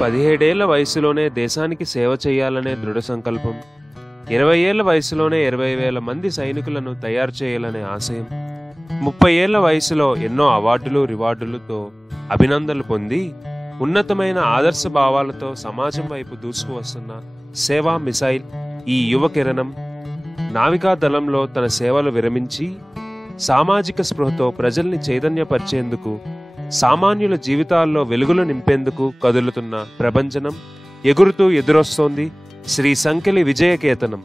17 ఏళ్ల వయసులోనే దేశానికి సేవ చేయాలనే దృఢ సంకల్పం, 20 ఏళ్ల వయసులోనే 20,000 మంది సైనికులను తయారు చేయాలనే ఆశయం, 30 ఏళ్ల వయసులో ఎన్నో అవార్డులు రివార్డులతో అభినందనలు పొంది ఉన్నతమైన ఆదర్శ భావాలతో సమాజం వైపు దూసుకువస్తున్న సేవా మిసైల్ ఈ యువ కిరణం నావికా దళంలో తన సేవలు విరమించి సామాజిక స్పృహతో ప్రజల్ని చైతన్యపరిచేందుకు, సామాన్యుల జీవితాల్లో వెలుగులు నింపేందుకు కదులుతున్న ప్రభంజనం ఎగురుతూ ఎదురొస్తోంది శ్రీ సంకెలి విజయకేతనం.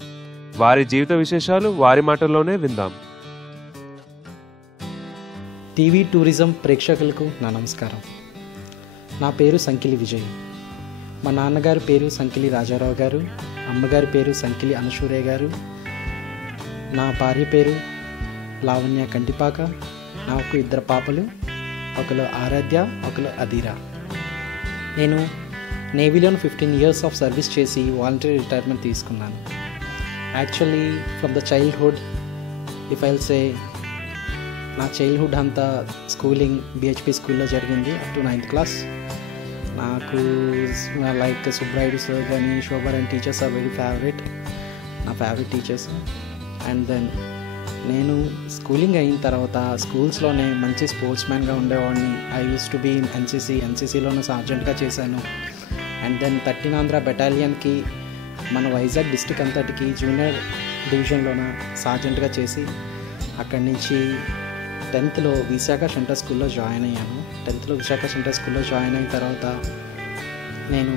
వారి జీవిత విశేషాలు వారి మాటల్లోనే విందాం. టీవీ టూరిజం ప్రేక్షకులకు నా నమస్కారం. నా పేరు సంకిలి విజయ్. మా నాన్నగారి పేరు సంకిలి రాజారావు గారు, అమ్మగారి పేరు సంకిలి అనసూయ గారు, నా భార్య పేరు లావణ్య కంటిపాక. నాకు 2 పాపలు, ఒకరు ఆరాధ్య, ఒకరు అధీరా. నేను నేవీలో 15 years ఆఫ్ సర్వీస్ చేసి వాలంటరీ రిటైర్మెంట్ తీసుకున్నాను. Actually from the childhood if I'll say, నా చైల్డ్హుడ్ అంతా స్కూలింగ్ బిహెచ్పి స్కూల్లో జరిగింది అప్ టు 9th class. నాకు లైక్ సుబ్రాయుడు సార్ కానీ Shobharayana teachers are very favourite, నా ఫేవరెట్ టీచర్స్. అండ్ దెన్ నేను స్కూలింగ్ అయిన తర్వాత స్కూల్స్లోనే మంచి స్పోర్ట్స్ మ్యాన్గా ఉండేవాడిని. I use to be in ఎన్సీసీలోనే సార్జెంట్గా చేశాను. అండ్ దెన్ 13 ఆంధ్ర బెటాలియన్కి మన వైజాగ్ డిస్టిక్ అంతటికి జూనియర్ డివిజన్లోన సార్జెంట్గా చేసి అక్కడి నుంచి 10th విశాఖ సెంటర్ స్కూల్లో జాయిన్ అయ్యాను. 10th విశాఖ సెంటర్ స్కూల్లో జాయిన్ అయిన తర్వాత నేను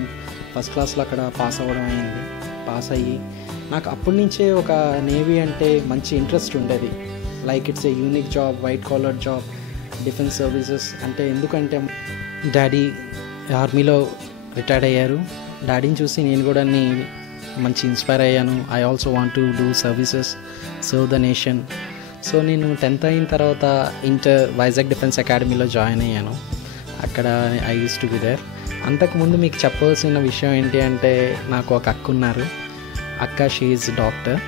ఫస్ట్ క్లాస్లో అక్కడ పాస్ అవ్వడం అయింది. పాస్ అయ్యి నాకు అప్పటి నుంచే ఒక నేవీ అంటే మంచి ఇంట్రెస్ట్ ఉండేది. Like it's a unique job, white collar job, defence services అంటే. ఎందుకంటే డాడీ ఆర్మీలో రిటైర్డ్ అయ్యారు. డాడీని చూసి నేను కూడా మంచి ఇన్స్పైర్ అయ్యాను. I also want to do services, serve the nation. So నేను 10th అయిన తర్వాత వైజాగ్ డిఫెన్స్ అకాడమీలో జాయిన్ అయ్యాను. అక్కడ I use to be there. అంతకుముందు మీకు చెప్పవలసిన విషయం ఏంటి అంటే, నాకు ఒక అక్క ఉన్నారు. అక్క షీ ఈజ్ డాక్టర్,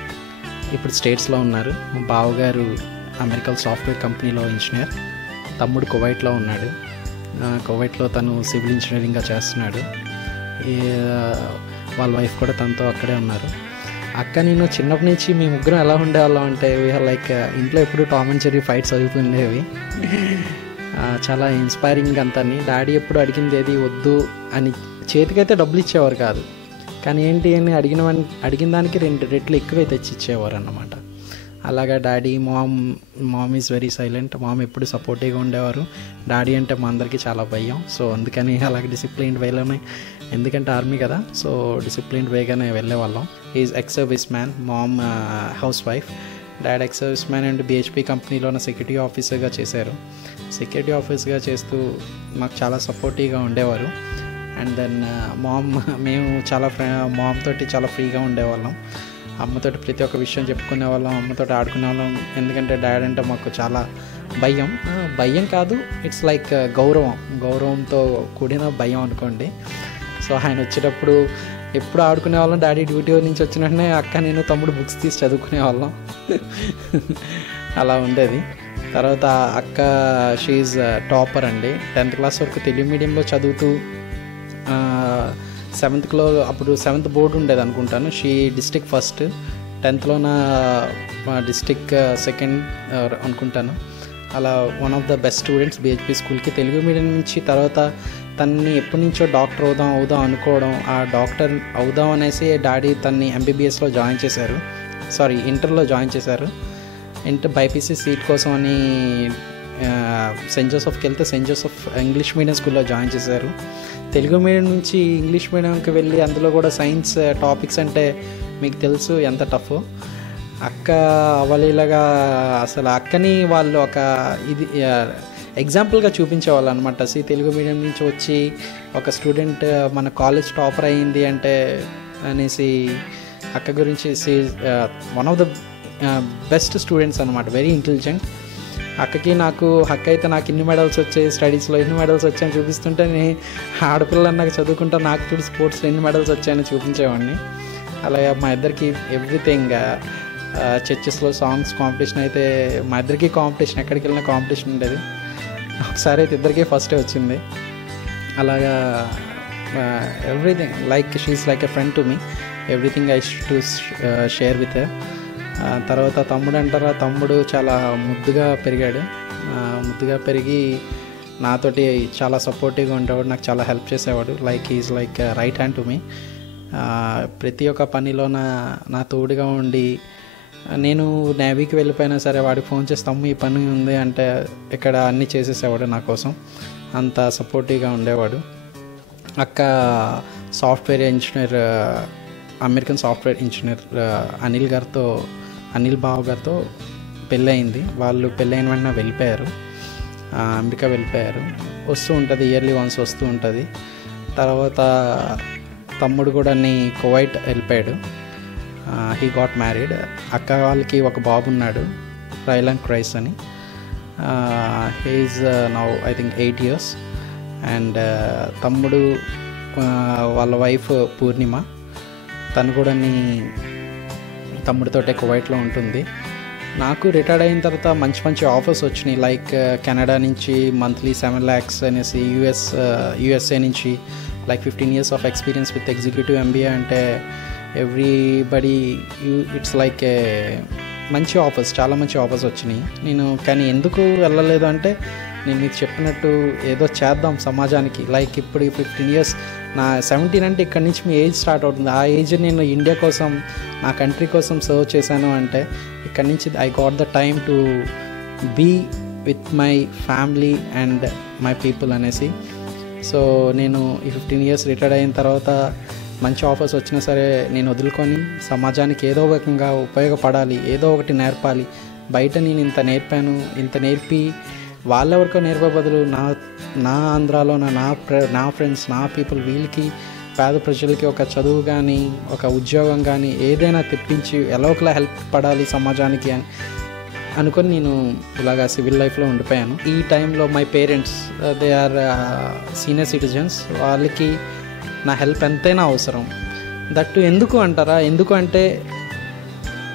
ఇప్పుడు స్టేట్స్లో ఉన్నారు. మా బావగారు అమెరికన్ సాఫ్ట్వేర్ కంపెనీలో ఇంజనీర్, తమ్ముడు కువైట్లో ఉన్నాడు. కువైట్లో తను సివిల్ ఇంజనీరింగ్గా చేస్తున్నాడు. వాళ్ళ వైఫ్ కూడా తనతో అక్కడే ఉన్నారు. అక్క నేను చిన్నప్పటి నుంచి మీ ముగ్గురం ఎలా ఉండేవాళ్ళం అంటే, వీఆర్ లైక్ ఇంట్లో ఎప్పుడు టామ్ అండ్ జెర్రీ ఫైట్స్ అవుతుండేవి. చాలా ఇన్స్పైరింగ్ అంతని. డాడీ ఎప్పుడు అడిగింది ఏది వద్దు అని, చేతికైతే డబ్బులు ఇచ్చేవారు కాదు, కానీ ఏంటి అని అడిగిన దానికి 2 రెట్లు ఎక్కువే తెచ్చి ఇచ్చేవారు అన్నమాట. అలాగా daddy mom is very silent. Mom ఎప్పుడు సపోర్టివ్గా ఉండేవారు. డాడీ అంటే మా అందరికీ చాలా భయం. సో అందుకని అలాగే డిసిప్లిన్డ్ వేలోనే, ఎందుకంటే ఆర్మీ కదా, సో డిసిప్లిన్డ్ వేగానే వెళ్ళేవాళ్ళం. Is ex serviceman, mom housewife. Daddy ex serviceman and BHP కంపెనీలోనే సెక్యూరిటీ ఆఫీసర్గా చేశారు. సెక్యూరిటీ ఆఫీసర్గా చేస్తూ మాకు చాలా సపోర్టివ్గా ఉండేవారు. అండ్ దెన్ మేము మామ్ తోటి చాలా ఫ్రీగా ఉండేవాళ్ళం. అమ్మతోటి ప్రతి ఒక్క విషయం చెప్పుకునే వాళ్ళం, అమ్మతోటి ఆడుకునే వాళ్ళం. ఎందుకంటే డాడీ అంటే మాకు చాలా భయం కాదు, ఇట్స్ లైక్ గౌరవంతో కూడిన భయం అనుకోండి. సో ఆయన వచ్చేటప్పుడు ఎప్పుడు ఆడుకునే వాళ్ళం. డాడీ డ్యూటీ నుంచి వచ్చిన వెంటనే అక్క నేను తమ్ముడు బుక్స్ తీసి చదువుకునే వాళ్ళం. అలా ఉండేది. తర్వాత అక్క షీఈ్ టాపర్ అండి. 10th class వరకు తెలుగు మీడియంలో చదువుతూ 7th అప్పుడు 7th బోర్డు ఉండేది అనుకుంటాను. She district first, 10th district second అనుకుంటాను. అలా one of the best students BHP స్కూల్కి. తెలుగు మీడియం నుంచి తర్వాత తన్ని ఎప్పటి నుంచో డాక్టర్ అవుదాం అనుకోవడం, ఆ డాక్టర్ అవుదాం అనేసి డాడీ తన్ని ఎంబీబీఎస్లో జాయిన్ చేశారు. ఇంటర్లో జాయిన్ చేశారు. ఇంటర్ బైపీసీ సీట్ కోసం అని సెయింట్ జోసెఫ్కి వెళ్తే సెయింట్ జోసెఫ్ ఇంగ్లీష్ మీడియం స్కూల్లో జాయిన్ చేశారు. తెలుగు మీడియం నుంచి ఇంగ్లీష్ మీడియంకి వెళ్ళి అందులో కూడా సైన్స్ టాపిక్స్ అంటే మీకు తెలుసు ఎంత టఫ్. అక్క అవలీలగా అసలు అక్కని వాళ్ళు ఒక ఎగ్జాంపుల్గా చూపించేవాళ్ళు అనమాట. తెలుగు మీడియం నుంచి వచ్చి ఒక స్టూడెంట్ మన కాలేజ్ టాపర్ అయ్యింది అంటే అనేసి అక్క గురించి one of the best students అనమాట, వెరీ ఇంటెలిజెంట్. అక్క అయితే నాకు ఇన్ని మెడల్స్ వచ్చాయి, స్టడీస్లో ఎన్ని మెడల్స్ వచ్చాయని చూపిస్తుంటే ఆడపిల్లన్నాక చదువుకుంటా నాకు చూడు స్పోర్ట్స్లో ఎన్ని మెడల్స్ వచ్చాయని చూపించేవాడిని. అలాగే మా ఇద్దరికి ఎవ్రీథింగ్. చర్చెస్లో సాంగ్స్ కాంపిటీషన్ అయితే మా ఇద్దరికి కాంపిటీషన్, ఎక్కడికి వెళ్ళినా కాంపిటీషన్ ఉండేది. ఒకసారి అయితే ఇద్దరికీ ఫస్టే వచ్చింది. అలాగా everything like she is like a friend to me, everything I to share with her. తర్వాత తమ్ముడు అంటారా, తమ్ముడు చాలా ముద్దుగా పెరిగాడు. ముద్దుగా పెరిగి నాతోటి చాలా సపోర్టివ్గా ఉండేవాడు, నాకు చాలా హెల్ప్ చేసేవాడు. Like is like right hand to me. ప్రతి ఒక్క పనిలో నా తోడుగా ఉండి, నేను నేవీకి వెళ్ళిపోయినా సరే వాడికి ఫోన్ చేసి తమ్ము ఈ పని ఉంది అంటే ఇక్కడ అన్నీ చేసేసేవాడు నా కోసం, అంత సపోర్టివ్గా ఉండేవాడు. అక్క software engineer, American software engineer Anil Babu గారితో పెళ్ళయింది. వాళ్ళు పెళ్ళైన వెంటనే వెళ్ళిపోయారు, అమెరికా వెళ్ళిపోయారు. వస్తూ ఉంటుంది, ఇయర్లీ వన్స్ వస్తూ ఉంటుంది. తర్వాత తమ్ముడు కూడా కువైట్ వెళ్ళిపోయాడు, హీ గాట్ మ్యారీడ్. అక్క వాళ్ళకి ఒక బాబు ఉన్నాడు, రైలాన్ క్రైస్ అని. He is now I think 8 years. And తమ్ముడు వాళ్ళ వైఫ్ పూర్ణిమ, తను కూడా తమ్ముడితోటే కువైట్లో ఉంటుంది. నాకు రిటైర్డ్ అయిన తర్వాత మంచి మంచి ఆఫర్స్ వచ్చినాయి. లైక్ కెనడా నుంచి మంత్లీ 7 lakhs అనేసి, యూఎస్ఏ నుంచి like 15 years of experience with executive MBA అంటే ఎవ్రీబడి ఇట్స్ లైక్ ఏ మంచి ఆఫర్స్, చాలా మంచి ఆఫర్స్ వచ్చినాయి. కానీ ఎందుకు వెళ్ళలేదు అంటే, నేను మీకు చెప్పినట్టు ఏదో చేద్దాం సమాజానికి. లైక్ ఇప్పుడు 15 years, నా 17 అంటే ఇక్కడి నుంచి మీ ఏజ్ స్టార్ట్ అవుతుంది. ఆ ఏజ్ నేను ఇండియా కోసం, నా కంట్రీ కోసం సర్వ్ చేశాను అంటే ఇక్కడి నుంచి I got the time to be with my family and my people అనేసి. సో నేను ఈ 15 years రిటైర్డ్ అయిన తర్వాత మంచి ఆఫర్స్ వచ్చినా సరే నేను వదులుకొని సమాజానికి ఏదో రకంగా ఉపయోగపడాలి, ఏదో ఒకటి నేర్పాలి. బయట నేను ఇంత నేర్పాను, ఇంత నేర్పి వాళ్ళెవరికో నేర్పే బదులు నా ఆంధ్రాలో నా ఫ్రెండ్స్, నా పీపుల్, వీళ్ళకి పేద ప్రజలకి ఒక చదువు కానీ, ఒక ఉద్యోగం కానీ ఏదైనా తెప్పించి ఎలా ఒకలా హెల్ప్ పడాలి సమాజానికి అని అనుకొని నేను ఇలాగా సివిల్ లైఫ్లో ఉండిపోయాను. ఈ టైంలో my parents, they are senior citizens, వాళ్ళకి నా హెల్ప్ ఎంతైనా అవసరం. దట్టు ఎందుకు అంటారా, ఎందుకు అంటే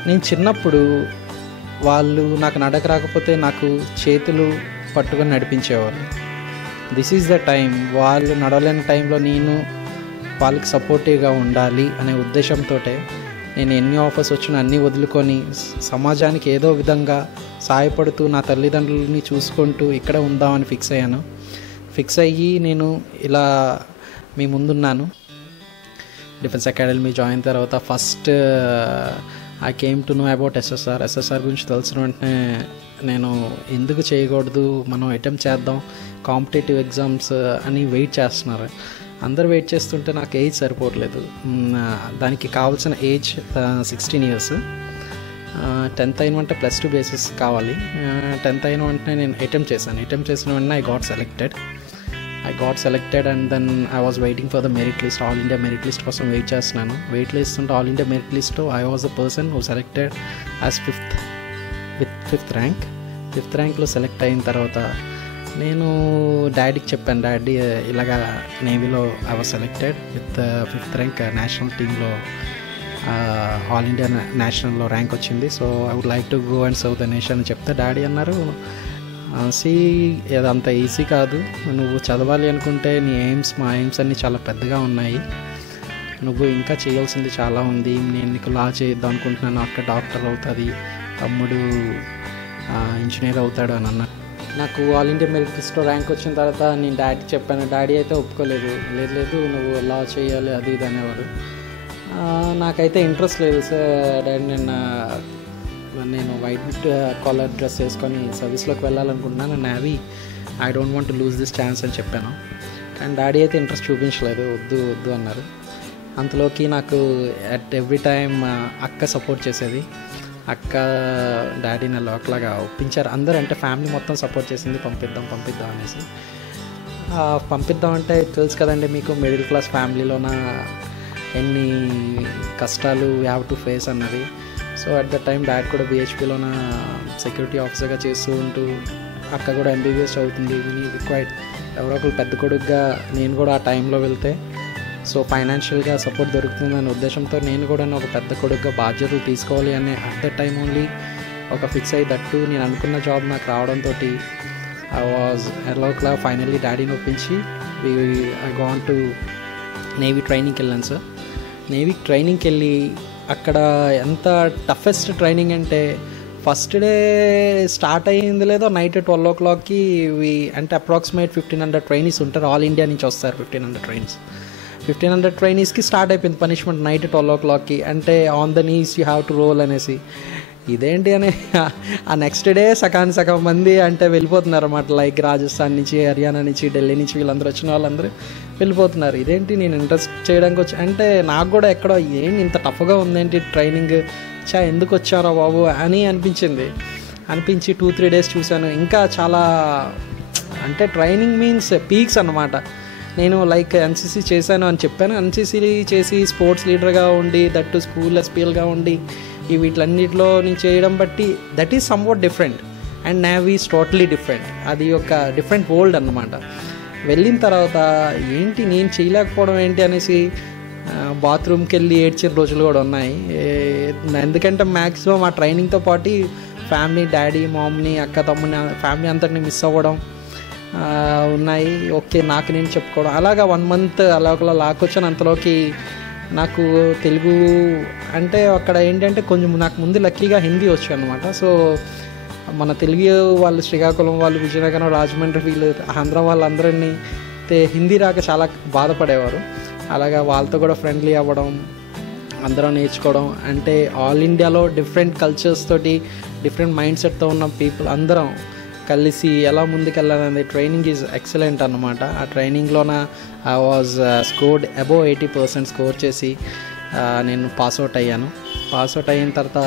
నేను చిన్నప్పుడు వాళ్ళు నాకు నడక రాకపోతే నాకు చేతులు పట్టుకొని నడిపించేవాళ్ళు. దిస్ ఈజ్ ద టైం, వాళ్ళు నడవలేని టైంలో నేను వాళ్ళకి సపోర్టివ్గా ఉండాలి అనే ఉద్దేశంతో నేను ఎన్ని ఆఫర్స్ వచ్చినా అన్నీ వదులుకొని సమాజానికి ఏదో విధంగా సహాయపడుతూ నా తల్లిదండ్రులని చూసుకుంటూ ఇక్కడ ఉందామని ఫిక్స్ అయ్యి నేను ఇలా మీ ముందున్నాను. డిఫెన్స్ అకాడమీ జాయిన్ తర్వాత first I came to know about SSR గురించి తెలిసిన వెంటనే నేను ఎందుకు చేయకూడదు, మనం అటెంప్ట్ చేద్దాం, కాంపిటేటివ్ ఎగ్జామ్స్ అని వెయిట్ చేస్తున్నారు. అందరు వెయిట్ చేస్తుంటే నాకు ఏజ్ సరిపోవట్లేదు. దానికి కావాల్సిన ఏజ్ 16 years. 10th అయిన వెంటనే +2 బేసిస్ కావాలి. 10th అయిన వెంటనే నేను అటెంప్ట్ చేసిన వెంటనే I got selected and then I was waiting for the merit list. All India merit list కోసం వెయిట్ చేస్తున్నాను. ఆల్ ఇండియా మెరిట్ లిస్ట్లో I was the person who selected as 5th rank. 5th rankలో select అయిన తర్వాత నేను డాడీకి చెప్పాను, daddy ఇలాగా నేవీలో I was selected with 5th rank national టీంలో, ఆల్ ఇండియా నేషనల్లో ర్యాంక్ వచ్చింది. So I would like to go and serve the nation అని చెప్తే డాడీ అన్నారు, అదంత ఈజీ కాదు, నువ్వు చదవాలి అనుకుంటే మా ఎయిమ్స్ అన్నీ చాలా పెద్దగా ఉన్నాయి, నువ్వు ఇంకా చేయాల్సింది చాలా ఉంది, నేను నీకు లా చేద్దాం అనుకుంటున్నాను, అక్క డాక్టర్ అవుతుంది, తమ్ముడు ఇంజనీర్ అవుతాడు అని అన్నారు. నాకు ఆల్ ఇండియా మెరిట్ లిస్ట్లో ర్యాంక్ వచ్చిన తర్వాత నేను డాడీకి చెప్పాను. డాడీ అయితే ఒప్పుకోలేదు, లేదు నువ్వు లా చేయాలి అది ఇది అనేవాడు. నాకైతే ఇంట్రెస్ట్ లేదు సార్. డాడీ నేను వైట్ కాలర్ డ్రెస్ వేసుకొని సర్వీస్లోకి వెళ్ళాలనుకుంటున్నాను, navy, I don't want to lose this chance అని చెప్పాను. కానీ డాడీ అయితే ఇంట్రెస్ట్ చూపించలేదు, వద్దు అన్నారు. అంతలోకి నాకు అట్ ఎవ్రీ టైం అక్క సపోర్ట్ చేసేది. అక్క డాడీని ఒకలాగా ఒప్పించారు. అందరూ అంటే ఫ్యామిలీ మొత్తం సపోర్ట్ చేసింది, పంపిద్దాం అనేసి. పంపిద్దాం అంటే తెలుసు కదండి మీకు, మిడిల్ క్లాస్ ఫ్యామిలీలోన ఎన్ని కష్టాలు వీ హ్యావ్ టు ఫేస్ అన్నది. So at the time dad కూడా BHPలోన సెక్యూరిటీ ఆఫీసర్గా చేస్తూ ఉంటూ, అక్క కూడా MBBS చదువుతుంది. రిక్వైర్డ్ ఎవరో ఒకరు పెద్ద కొడుకుగా నేను కూడా ఆ టైంలో వెళ్తే సో ఫైనాన్షియల్గా సపోర్ట్ దొరుకుతుందనే ఉద్దేశంతో నేను కూడా ఒక పెద్ద కొడుకుగా బాధ్యతలు తీసుకోవాలి అనే అట్ ద టైం ఓన్లీ ఒక ఫిక్స్ అయ్యేటట్టు నేను అనుకున్న జాబ్ నాకు రావడంతో ఐ వాజ్ ఎలాక్లా ఫైనల్లీ డాడీని ఒప్పించి ఐ గాన్ టు నేవీ ట్రైనింగ్కి వెళ్ళాను సార్. నేవీ ట్రైనింగ్కి వెళ్ళి అక్కడ ఎంత టఫెస్ట్ ట్రైనింగ్ అంటే ఫస్ట్ డే స్టార్ట్ అయ్యింది లేదో నైట్ 12 o'clockకి అంటే అప్రాక్సిమేట్ 1500 ట్రైనీస్ ఉంటారు, ఆల్ ఇండియా నుంచి వస్తారు 1500 ట్రైనీస్కి స్టార్ట్ అయిపోయింది పనిష్మెంట్ నైట్ 12 o'clockకి. అంటే on the knees you have to roll అనేసి. ఇదేంటి అని ఆ నెక్స్ట్ డే సగం మంది అంటే వెళ్ళిపోతున్నారు అన్నమాట. లైక్ రాజస్థాన్ నుంచి, హర్యానా నుంచి, ఢిల్లీ నుంచి వీళ్ళందరూ వచ్చిన వాళ్ళందరూ వెళ్ళిపోతున్నారు. ఇదేంటి నేను ఇంట్రెస్ట్ చేయడానికి వచ్చి అంటే నాకు కూడా ఎక్కడో ఏంటి ఇంత టఫ్గా ఉందేంటి ట్రైనింగ్, ఎందుకు వచ్చారా బాబు అని అనిపించి 2-3 days చూశాను. ఇంకా చాలా అంటే ట్రైనింగ్ మీన్స్ పీక్స్ అన్నమాట. నేను లైక్ ఎన్సీసీ చేశాను అని చెప్పాను. ఎన్సీసీ చేసి స్పోర్ట్స్ లీడర్గా ఉండి దట్టు స్కూల్ ఎస్పీఎల్గా ఉండి వీటిలన్నిటిలో నేను చేయడం బట్టి that is somewhat different and navy is totally different. అది ఒక డిఫరెంట్ వరల్డ్ అన్నమాట. వెళ్ళిన తర్వాత ఏంటి నేను చేయలేకపోవడం ఏంటి అనేసి బాత్రూమ్కి వెళ్ళి ఏడ్చిన రోజులు కూడా ఉన్నాయి. ఎందుకంటే మ్యాక్సిమం ఆ ట్రైనింగ్తో పాటు ఫ్యామిలీ, డాడీ, మామ్ని, అక్క, తమ్ముని, ఫ్యామిలీ అంతటిని మిస్ అవ్వడం ఉన్నాయి. ఓకే నాకు నేను చెప్పుకోవడం అలాగా 1 month అలా లాక్కొచ్చాను. అంతలోకి నాకు తెలుగు అంటే అక్కడ ఏంటంటే కొంచెం నాకు ముందు లక్కీగా హిందీ వచ్చు అనమాట. సో మన తెలుగు వాళ్ళు శ్రీకాకుళం వాళ్ళు, విజయనగరం, రాజమండ్రి వీళ్ళు ఆంధ్ర వాళ్ళందరినీ హిందీ రాక చాలా బాధపడేవారు. అలాగా వాళ్ళతో కూడా ఫ్రెండ్లీ అవ్వడం, అందరం నేర్చుకోవడం. అంటే ఆల్ ఇండియాలో డిఫరెంట్ కల్చర్స్ తోటి డిఫరెంట్ మైండ్ సెట్తో ఉన్న పీపుల్ అందరం కలిసి ఎలా ముందుకెళ్ళాలనేది ట్రైనింగ్ ఈజ్ ఎక్సలెంట్ అన్నమాట. ఆ ట్రైనింగ్లోన I was scored above 80% score చేసి నేను పాస్అవుట్ అయ్యాను. పాస్అవుట్ అయిన తర్వాత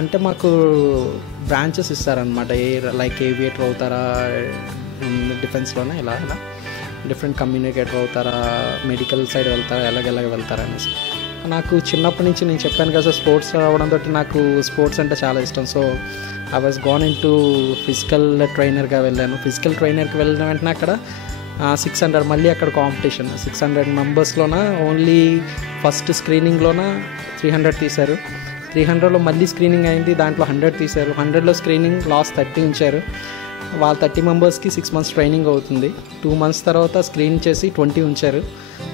అంటే మాకు బ్రాంచెస్ ఇస్తారనమాట. లైక్ ఏవియేటర్ అవుతారా డిఫెన్స్లోనే, ఇలా డిఫరెంట్ కమ్యూనికేటర్ అవుతారా, మెడికల్ సైడ్ వెళ్తారా, ఎలాగ వెళ్తారా అనేసి. నాకు చిన్నప్పటి నుంచి నేను చెప్పాను కదా స్పోర్ట్స్ రావడంతో నాకు స్పోర్ట్స్ అంటే చాలా ఇష్టం. So I was gone in to physical ట్రైనర్గా వెళ్ళాను. ఫిజికల్ ట్రైనర్కి వెళ్ళిన వెంటనే అక్కడ 600 మళ్ళీ అక్కడ కాంపిటీషన్ 600 మెంబర్స్లోన ఓన్లీ ఫస్ట్ స్క్రీనింగ్లోన 300 తీశారు. 300లో మళ్ళీ స్క్రీనింగ్ అయింది, దాంట్లో 100 తీశారు. 100లో స్క్రీనింగ్ లాస్ట్ 30 ఉంచారు. వాళ్ళ 30 మెంబర్స్కి 6 months ట్రైనింగ్ అవుతుంది. 2 months తర్వాత స్క్రీన్ చేసి 20 ఉంచారు.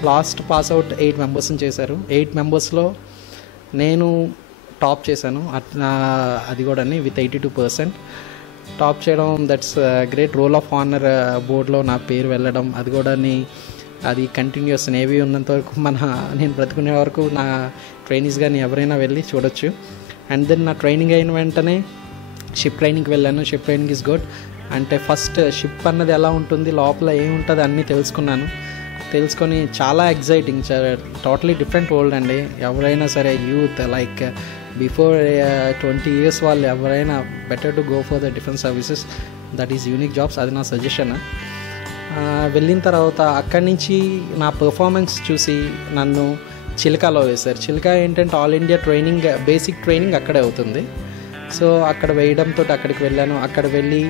లాస్ట్ పాస్అవుట్ 8 మెంబర్స్ని చేశారు. 8 మెంబర్స్లో నేను టాప్ చేశాను. అది కూడా విత్ 82% టాప్ చేయడం. That's great. Roll of honour బోర్డులో నా పేరు వెళ్ళడం, అది కూడా అది కంటిన్యూస్. నేవీ ఉన్నంత వరకు నేను బ్రతుకునే వరకు నా ట్రైనీస్ కానీ ఎవరైనా వెళ్ళి చూడొచ్చు. అండ్ దెన్ నా ట్రైనింగ్ అయిన వెంటనే షిప్ ట్రైనింగ్కి వెళ్ళాను. Ship training is good. అంటే ఫస్ట్ షిప్ అన్నది ఎలా ఉంటుంది, లోపల ఏముంటుంది అన్నీ తెలుసుకొని చాలా ఎగ్జైటింగ్, టోటలీ డిఫరెంట్ వరల్డ్ అండి. ఎవరైనా సరే యూత్ లైక్ బిఫోర్ 20 years వాళ్ళు ఎవరైనా better to go for the defence services. That is unique jobs. అది నా సజెషన్. వెళ్ళిన తర్వాత అక్కడి నుంచి నా పర్ఫార్మెన్స్ చూసి నన్ను చిల్కాలో వేశారు. చిల్కా ఏంటంటే all India training, basic training అక్కడే అవుతుంది. సో అక్కడ వేయడంతో అక్కడికి వెళ్ళాను. అక్కడ వెళ్ళి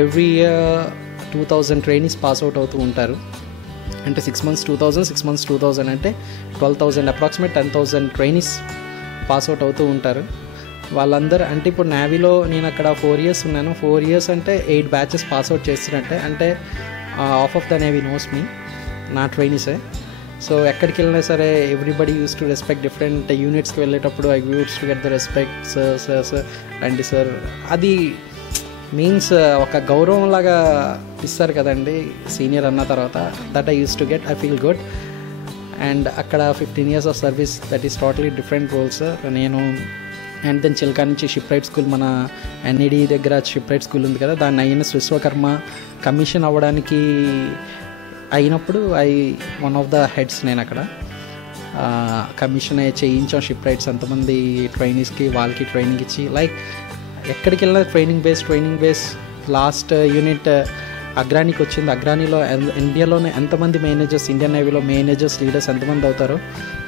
ఎవ్రీ ఇయర్ 2000 ట్రైనీస్ పాస్అవుట్ అవుతూ ఉంటారు. అంటే 6 months 2000, 6 months 2000 అంటే 12,000, అప్రాక్సిమేట్ 10,000 ట్రైనీస్ పాస్అవుట్ అవుతూ ఉంటారు. వాళ్ళందరూ అంటే ఇప్పుడు నేవీలో నేను అక్కడ 4 years ఉన్నాను. 4 years అంటే 8 batches పాస్అవుట్ చేస్తున్నట్టే. అంటే half of the navy knows me, నా ట్రైనీసే. సో ఎక్కడికి వెళ్ళినా సరే everybody use to respect. Different యూనిట్స్కి వెళ్ళేటప్పుడు I use to get the respect, sir రండి సార్. అది మీన్స్ ఒక గౌరవం లాగా ఇస్తారు కదండి సీనియర్ అన్న తర్వాత. That I use to get. I feel good. And అక్కడ 15 years of service, that is totally different roles. నేను అండ్ దెన్ చిల్కా నుంచి షిప్ రైట్ స్కూల్, మన ఎన్ఈడి దగ్గర షిప్ రైట్ స్కూల్ ఉంది కదా, దాన్ని ఐఎన్ఎస్ విశ్వకర్మ కమిషన్ అవ్వడానికి అయినప్పుడు వన్ ఆఫ్ ద హెడ్స్ నేను అక్కడ కమిషన్ చేయించాం షిప్ రైట్స్ ఎంతమంది ట్రైనీస్కి, వాళ్ళకి ట్రైనింగ్ ఇచ్చి. లైక్ ఎక్కడికి వెళ్ళినా ట్రైనింగ్ బేస్. లాస్ట్ యూనిట్ అగ్రానీకి వచ్చింది. అగ్రానీలో ఇండియాలోనే ఎంతమంది మేనేజర్స్, ఇండియన్ నేవీలో మేనేజర్స్, లీడర్స్ ఎంతమంది అవుతారో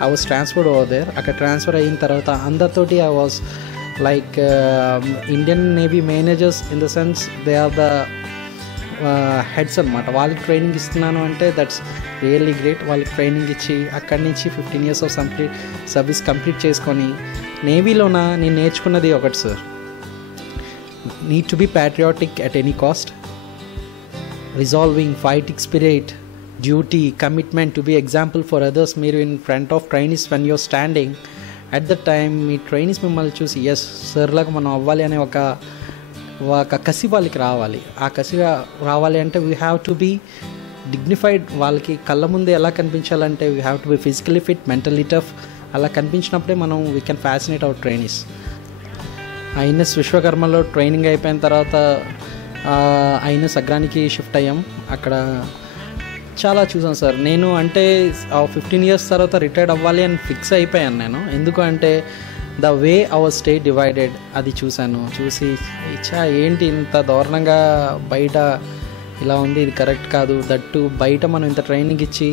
I was transferred over there. అక్కడ ట్రాన్స్ఫర్ అయిన తర్వాత అందరితోటి I was like Indian navy managers in the sense they are the heads అనమాట. వాళ్ళకి ట్రైనింగ్ ఇస్తున్నాను అంటే దట్స్ రియల్లీ గ్రేట్. వాళ్ళకి ట్రైనింగ్ ఇచ్చి అక్కడి నుంచి 15 years ఆఫ్ సర్వీస్ కంప్లీట్ చేసుకొని నేవీలోన నేను నేర్చుకున్నది ఒకటి sir, need to be patriotic at any cost, resolving, fighting spirit, duty, commitment, to be example for others. మీరు in front of trainees when you're standing at the time, మీ trainees మిమ్మల్ని చూసి yes సర్లాగా మనం అవ్వాలి అనే ఒక కసి వాళ్ళకి రావాలి. ఆ కసిగా రావాలి అంటే we have to be dignified. వాళ్ళకి కళ్ళ ముందు ఎలా కనిపించాలంటే we have to be physically fit, mentally tough. అలా కనిపించినప్పుడే మనం we can fascinate our trainees. INS విశ్వకర్మలో ట్రైనింగ్ అయిపోయిన తర్వాత ఐఎన్ఎస్ అగ్రానికి షిఫ్ట్ అయ్యాం. అక్కడ చాలా చూసాను సార్. నేను అంటే 15 years తర్వాత రిటైర్డ్ అవ్వాలి అని ఫిక్స్ అయిపోయాను నేను. ఎందుకు అంటే the way our state divided అది చూసి ఏంటి ఇంత దారుణంగా బయట ఇలా ఉంది, ఇది కరెక్ట్ కాదు. దట్టు బయట మనం ఇంత ట్రైనింగ్ ఇచ్చి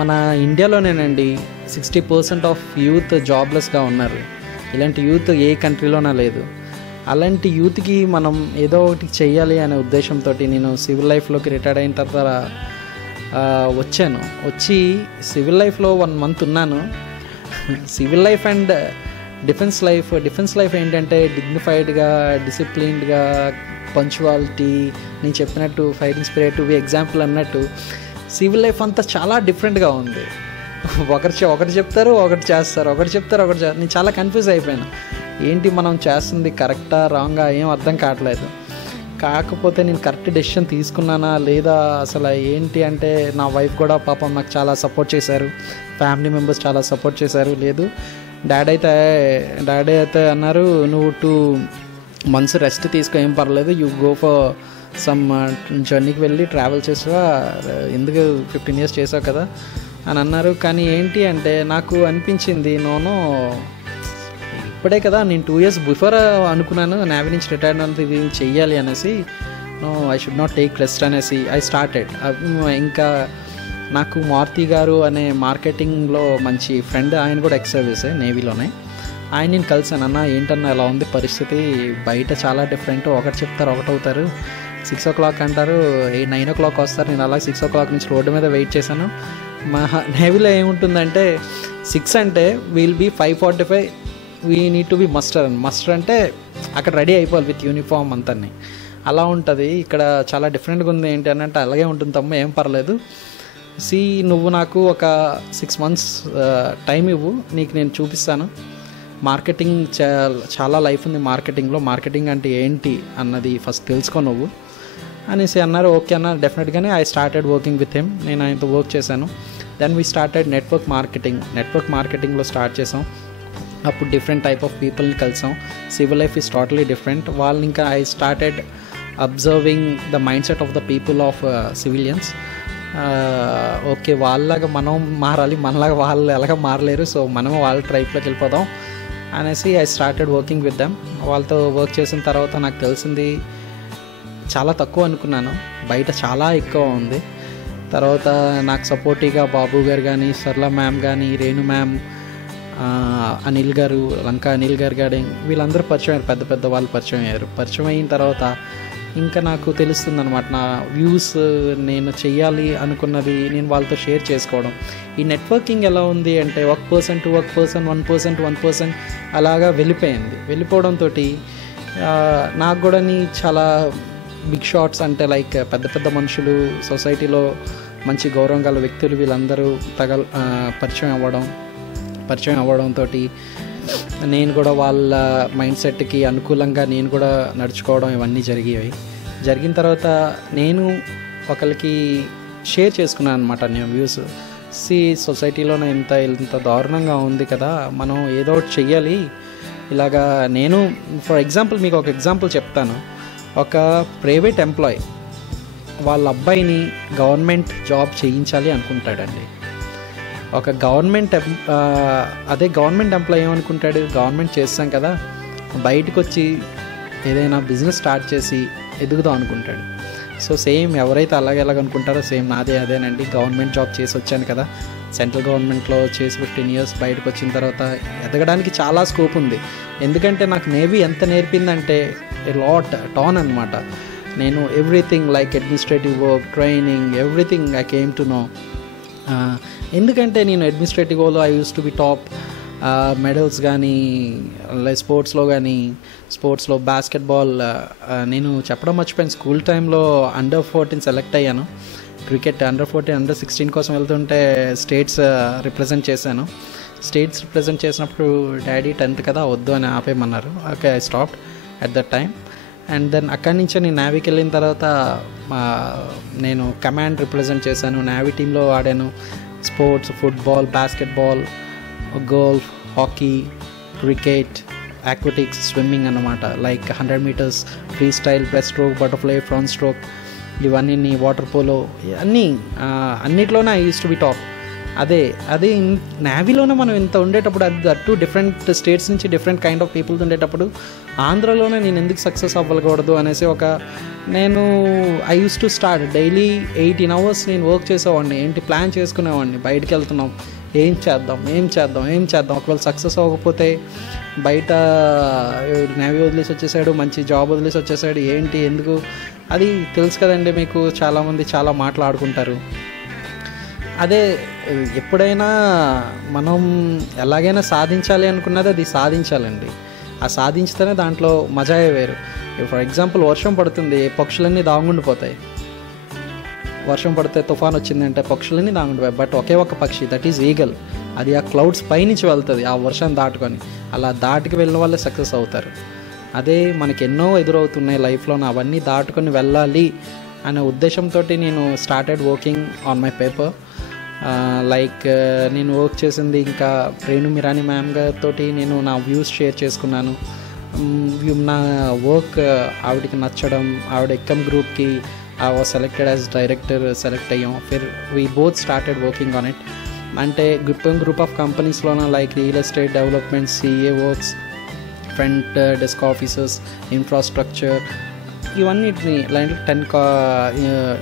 మన ఇండియాలోనేనండి 60% ఆఫ్ యూత్ జాబ్లెస్గా ఉన్నారు. ఇలాంటి యూత్ ఏ కంట్రీలోనే లేదు. అలాంటి యూత్కి మనం ఏదో ఒకటి చెయ్యాలి అనే ఉద్దేశంతో నేను సివిల్ లైఫ్లోకి రిటైర్డ్ అయిన తర్వాత వచ్చి సివిల్ లైఫ్లో 1 month ఉన్నాను. Civil life and defence life ఏంటంటే డిగ్నిఫైడ్గా, డిసిప్లిన్డ్గా, పంచువాలిటీ, నేను చెప్పినట్టు fighting spirit, to be example అన్నట్టు సివిల్ లైఫ్ అంతా చాలా డిఫరెంట్గా ఉంది. ఒకటి చెప్తారు, ఒకటి చేస్తారు, నేను చాలా కన్ఫ్యూజ్ అయిపోయాను. ఏంటి మనం చేస్తుంది కరెక్టా రాంగా ఏం అర్థం కావట్లేదు. కాకపోతే నేను కరెక్ట్ డెసిషన్ తీసుకున్నానా లేదా అసలు ఏంటి అంటే నా వైఫ్ కూడా పాపం నాకు చాలా సపోర్ట్ చేశారు, ఫ్యామిలీ మెంబర్స్ చాలా సపోర్ట్ చేశారు. లేదు డాడీ అయితే అన్నారు, నువ్వు 2 months రెస్ట్ తీసుకో, ఏం పర్లేదు, యూ గో ఫర్ సమ్ జర్నీకి వెళ్ళి ట్రావెల్ చేసా, ఎందుకు 15 years చేసావు కదా అని అన్నారు. కానీ ఏంటి అంటే నాకు అనిపించింది ఇప్పుడే కదా, నేను 2 years బిఫోర్ అనుకున్నాను నేవీ నుంచి రిటైర్డ్ అంతా ఇది చెయ్యాలి అనేసి, I should not take rest అనేసి ఐ స్టార్టెడ్. ఇంకా నాకు మారుతి గారు అనే మార్కెటింగ్లో మంచి ఫ్రెండ్, ఆయన కూడా ఎక్స్ సర్వీసే నేవీలోనే. ఆయన నేను కలిసాను. అన్న ఏంటన్నా ఎలా ఉంది పరిస్థితి, బయట చాలా డిఫరెంట్, ఒకటి చెప్తారు ఒకటి అవుతారు, 6 o'clock అంటారు, 9 o'clock వస్తారు. నేను అలా 6 o'clock నుంచి రోడ్డు మీద వెయిట్ చేశాను. మా నేవీలో ఏముంటుందంటే 6 అంటే will be 5:45 we need to be muster అంటే అక్కడ రెడీ అయిపోవాలి విత్ యూనిఫామ్ అంతా. అలా ఉంటుంది. ఇక్కడ చాలా డిఫరెంట్గా ఉంది. ఏంటి అని అంటే అలాగే ఉంటుంది తమ్మ, ఏం పర్లేదు, నువ్వు నాకు ఒక 6 months టైం ఇవ్వు, నీకు నేను చూపిస్తాను. మార్కెటింగ్ చాలా లైఫ్ ఉంది మార్కెటింగ్లో, మార్కెటింగ్ అంటే ఏంటి అన్నది ఫస్ట్ తెలుసుకో నువ్వు అనేసి అన్నారు. ఓకే అన్న, డెఫినెట్గానే I started working with him. నేను ఆయనతో వర్క్ చేశాను. దెన్ వీ స్టార్టెడ్ నెట్వర్క్ మార్కెటింగ్లో స్టార్ట్ చేసాం. అప్పుడు డిఫరెంట్ టైప్ ఆఫ్ పీపుల్ని కలిసాం. Civil life is totally different. వాళ్ళు ఇంకా I started observing the mindset of the people of civilians. Okay, వాళ్ళలాగా మనం మారాలి, మనలాగా వాళ్ళు ఎలాగ మారలేరు, సో మనము వాళ్ళ ట్రైప్లోకి వెళ్ళిపోదాం అనేసి I started working with them. వాళ్ళతో వర్క్ చేసిన తర్వాత నాకు తెలిసింది చాలా తక్కువ అనుకున్నాను, బయట చాలా ఎక్కువ ఉంది. తర్వాత నాకు సపోర్టివ్గా బాబు గారు కానీ, సర్లా మ్యామ్ కానీ, రేణు మ్యామ్, అనిల్ గారు, లంకా అనిల్ గారు కానీ వీళ్ళందరూ పరిచయం అయ్యారు. పెద్ద వాళ్ళు పరిచయం అయిన తర్వాత ఇంకా నాకు తెలుస్తుంది అనమాట నా వ్యూస్, నేను చెయ్యాలి అనుకున్నది నేను వాళ్ళతో షేర్ చేసుకోవడం. ఈ నెట్వర్కింగ్ ఎలా ఉంది అంటే 1% to 1% అలాగా వెళ్ళిపోవడంతో నాకు కూడా చాలా బిగ్ షాట్స్ అంటే లైక్ పెద్ద మనుషులు, సొసైటీలో మంచి గౌరవం గల వ్యక్తులు వీళ్ళందరూ పరిచయం అవ్వడంతో నేను కూడా వాళ్ళ మైండ్ సెట్కి అనుకూలంగా నేను కూడా నడుచుకోవడం ఇవన్నీ జరిగిన తర్వాత నేను ఒకరికి షేర్ చేసుకున్నాను అనమాట నేను వ్యూస్. సొసైటీలోనే ఇంత దారుణంగా ఉంది కదా, మనం ఏదో ఒకటి చెయ్యాలి. ఇలాగా నేను ఫర్ ఎగ్జాంపుల్ మీకు ఒక ఎగ్జాంపుల్ చెప్తాను. ఒక ప్రైవేట్ ఎంప్లాయీ వాళ్ళ అబ్బాయిని గవర్నమెంట్ జాబ్ చేయించాలి అనుకుంటాడండి. ఒక గవర్నమెంట్ ఎంప్లాయీ ఏమనుకుంటాడు, గవర్నమెంట్ చేస్తాం కదా, బయటకు వచ్చి ఏదైనా బిజినెస్ స్టార్ట్ చేసి ఎదుగుదాం అనుకుంటాడు. సో సేమ్ ఎవరైతే ఎలాగనుకుంటారో సేమ్ నాదే అదేనండి. గవర్నమెంట్ జాబ్ చేసి వచ్చాను కదా, సెంట్రల్ గవర్నమెంట్లో చేసి 15 years బయటకు వచ్చిన తర్వాత ఎదగడానికి చాలా స్కోప్ ఉంది. ఎందుకంటే నాకు నేవీ ఎంత నేర్పిందంటే టాన్ అనమాట. నేను everything like administrative work, training, everything I came to no. ఎందుకంటే నేను అడ్మినిస్ట్రేటివ్ లో I use to be top, medals కానీ స్పోర్ట్స్లో బాస్కెట్బాల్ నేను చెప్పడం మర్చిపోయాను, స్కూల్ టైంలో Under-14 సెలెక్ట్ అయ్యాను. క్రికెట్ అండర్ 14 అండర్ 16 కోసం వెళ్తుంటే స్టేట్స్ రిప్రజెంట్ చేశాను. స్టేట్స్ రిప్రజెంట్ చేసినప్పుడు డాడీ 10th కదా వద్దు అని ఆపేయమన్నారు. Okay, I stopped at that time. And then అక్కడి నుంచి నేను నేవీకి వెళ్ళిన తర్వాత నేను కమాండ్ రిప్రజెంట్ చేశాను. నేవీ టీంలో ఆడాను. Sports, football, basketball, golf, hockey, cricket, aquatics, swimming అన్నమాట. Like 100 meters freestyle, breaststroke, butterfly, front stroke, ఇవన్నీ, వాటర్ పోలో, అన్నిట్లోనే I use to be top. అదే నేవీలోనే మనం ఇంత ఉండేటప్పుడు, అది అటు డిఫరెంట్ స్టేట్స్ నుంచి డిఫరెంట్ కైండ్ ఆఫ్ పీపుల్స్ ఉండేటప్పుడు ఆంధ్రాలోనే నేను ఎందుకు సక్సెస్ అవ్వకూడదు అనేసి నేను I use to start daily 18 hours నేను వర్క్ చేసేవాడిని. ఏంటి ప్లాన్ చేసుకునేవాడిని. బయటికి వెళ్తున్నాం, ఏం చేద్దాం. ఒకవేళ సక్సెస్ అవ్వకపోతే బయట నేవీ వదిలేసి వచ్చేసాడు, మంచి జాబ్ వదిలేసి వచ్చేసాడు, ఏంటి ఎందుకు, అది తెలుసు కదండి మీకు. చాలామంది చాలా మాట్లాడుకుంటారు. అదే ఎప్పుడైనా మనం ఎలాగైనా సాధించాలి అనుకున్నది అది సాధించాలండి. ఆ సాధించితేనే దాంట్లో మజాయే వేరు. ఫర్ ఎగ్జాంపుల్ వర్షం పడుతుంది, పక్షులన్నీ దాగుండిపోతాయి. వర్షం పడితే తుఫాన్ వచ్చిందంటే పక్షులన్నీ దాగుండిపోయాయి. బట్ ఒకే ఒక్క పక్షి, దట్ ఈజ్ ఈగల్, అది ఆ క్లౌడ్స్ పైనుంచి వెళ్తుంది ఆ వర్షం దాటుకొని. అలా దాటికి వెళ్ళిన వాళ్ళే సక్సెస్ అవుతారు. అదే మనకి ఎన్నో ఎదురవుతున్నాయి లైఫ్లో, అవన్నీ దాటుకొని వెళ్ళాలి అనే ఉద్దేశంతో నేను started working on my paper. Like నేను వర్క్ చేసింది ఇంకా రేణు మిరాని మ్యామ్ గారితో నేను నా వ్యూస్ షేర్ చేసుకున్నాను. నా వర్క్ ఆవిడకి నచ్చడం, ఆవిడ ఎక్కమ్ గ్రూప్కి I was selected as director, select అయ్యాం. we both started working on it. అంటే గ్రూప్ ఆఫ్ కంపెనీస్లోన like real estate development, CA works, front desk officers, infrastructure, ఇవన్నిటిని లైక్ 10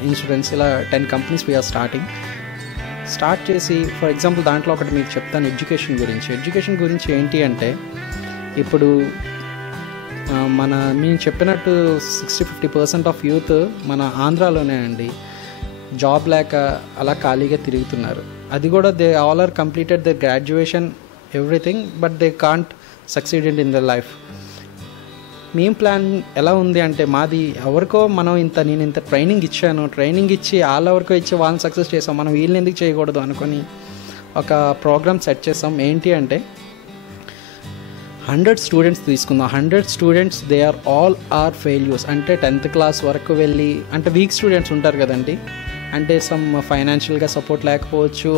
ఇన్సూరెన్స్, ఇలా 10 కంపెనీస్ వీఆర్ స్టార్ట్ చేసి, ఫర్ ఎగ్జాంపుల్ దాంట్లో ఒకటి మీకు చెప్తాను ఎడ్యుకేషన్ గురించి ఏంటి అంటే, ఇప్పుడు మేము చెప్పినట్టు 60-50% ఆఫ్ యూత్ మన ఆంధ్రాలోనే అండి జాబ్ లేక అలా ఖాళీగా తిరుగుతున్నారు. అది కూడా they all are completed they graduation everything, but they can't succeed in the life. మేము ప్లాన్ ఎలా ఉంది అంటే, మాది ఎవరికో నేను ఇంత ట్రైనింగ్ ఇచ్చి ఎవరికో ఇచ్చి వాళ్ళని సక్సెస్ చేసాం, మనం వీళ్ళని ఎందుకు చేయకూడదు అనుకొని ఒక ప్రోగ్రామ్ సెట్ చేసాం. ఏంటి అంటే 100 స్టూడెంట్స్ తీసుకుందాం. 100 స్టూడెంట్స్ దే ఆర్ ఫెయిల్యూర్స్. అంటే 10th క్లాస్ వరకు వెళ్ళి, అంటే వీక్ స్టూడెంట్స్ ఉంటారు కదండి, అంటే సమ్ ఫైనాన్షియల్గా సపోర్ట్ లేకపోవచ్చు,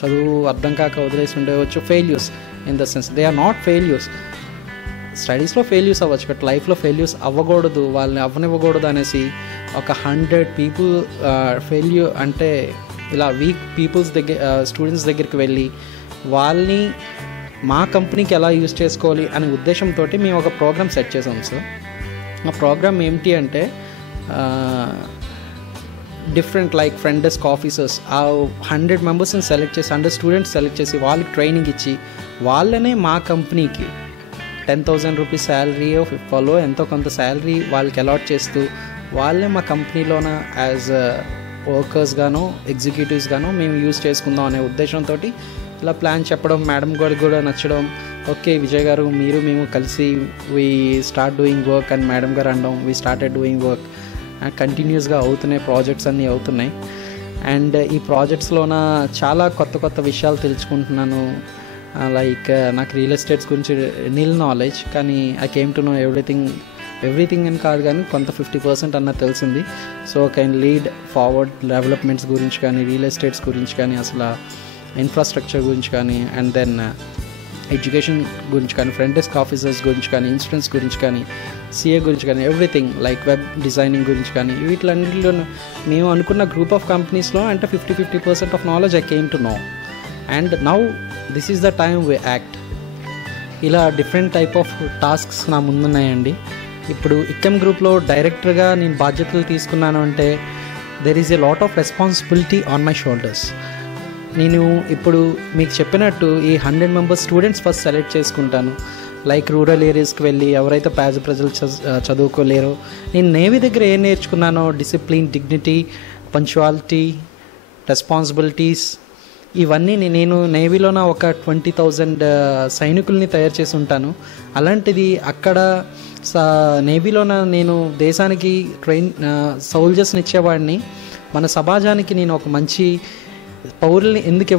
చదువు అర్థం కాక వదిలేసి ఉండవచ్చు. Failures in the sense they are not failures. స్టడీస్లో ఫెయిల్యూర్స్ అవ్వచ్చు, బట్ లైఫ్లో ఫెయిల్యూర్స్ అవ్వకూడదు, వాళ్ళని అవ్వనివ్వకూడదు అనేసి ఒక 100 people ఫెయిల్యూర్ అంటే ఇలా వీక్ పీపుల్స్ స్టూడెంట్స్ దగ్గరికి వెళ్ళి వాళ్ళని మా కంపెనీకి ఎలా యూజ్ చేసుకోవాలి అనే ఉద్దేశంతో మేము ఒక ప్రోగ్రామ్ సెట్ చేసాం సార్. ఆ ప్రోగ్రామ్ ఏంటి అంటే, different like front desk officers, ఆ 100 మెంబర్స్ని సెలెక్ట్ చేసి 100 స్టూడెంట్స్ సెలెక్ట్ చేసి వాళ్ళకి ట్రైనింగ్ ఇచ్చి, వాళ్ళనే మా కంపెనీకి 10,000 రూపీస్ శాలరీ ఫాలో ఎంతో కొంత శాలరీ వాళ్ళకి అలాట్ చేస్తూ, వాళ్ళే మా కంపెనీలోన యాజ్ వర్కర్స్ గానో ఎగ్జిక్యూటివ్స్ గానో మేము యూజ్ చేసుకుందాం అనే ఉద్దేశంతో ఇలా ప్లాన్ చెప్పడం, మేడం గారికి కూడా నచ్చడం. ఓకే విజయ్ గారు, మేము కలిసి వీ స్టార్ట్ డూయింగ్ వర్క్ అని మేడం గారు అనడం. We started doing work. కంటిన్యూస్గా అవుతున్నాయి, ప్రాజెక్ట్స్ అన్నీ అవుతున్నాయి. అండ్ ఈ ప్రాజెక్ట్స్లోన చాలా కొత్త విషయాలు తెలుసుకుంటున్నాను. లైక్ నాకు రియల్ ఎస్టేట్స్ గురించి నీల్ నాలెడ్జ్, కానీ I came to know everything అని కాదు, కానీ కొంత 50% అన్నది తెలిసింది. So can lead forward developments గురించి కానీ, రియల్ ఎస్టేట్స్ గురించి కానీ, అసలు ఇన్ఫ్రాస్ట్రక్చర్ గురించి కానీ, అండ్ దెన్ ఎడ్యుకేషన్ గురించి కానీ, ఫ్రంట్ డెస్క్ ఆఫీసర్స్ గురించి కానీ, ఇన్సూరెన్స్ గురించి కానీ, CA గురించి కానీ, ఎవ్రీథింగ్ లైక్ వెబ్ డిజైనింగ్ గురించి కానీ, వీటిలన్నింటిలో మేము అనుకున్న గ్రూప్ ఆఫ్ కంపెనీస్లో అంటే 50% of knowledge I came to know. And now this is the time we act. ఇలా డిఫరెంట్ టైప్ ఆఫ్ టాస్క్స్ నా ముందున్నాయండి. ఇప్పుడు ఇక్కమ్ గ్రూప్లో డైరెక్టర్గా నేను బాధ్యతలు తీసుకున్నాను అంటే there is a lot of responsibility on my shoulders. నేను ఇప్పుడు మీకు చెప్పినట్టు ఈ 100 మెంబర్స్ స్టూడెంట్స్ ఫస్ట్ సెలెక్ట్ చేసుకుంటాను. లైక్ రూరల్ ఏరియాస్కి వెళ్ళి ఎవరైతే పేద ప్రజలు చదువుకోలేరో, నేను నేవీ దగ్గర ఏం నేర్చుకున్నానో డిసిప్లిన్, డిగ్నిటీ, పంక్చువాలిటీ, రెస్పాన్సిబిలిటీస్, ఇవన్నీ నేను నేవీలోన ఒక 20,000 సైనికుల్ని తయారు చేసి ఉంటాను. అలాంటిది అక్కడ నేవీలోన నేను దేశానికి సోల్జర్స్ని ఇచ్చేవాడిని. మన సమాజానికి నేను ఒక మంచి పౌరుల్ని ఎందుకు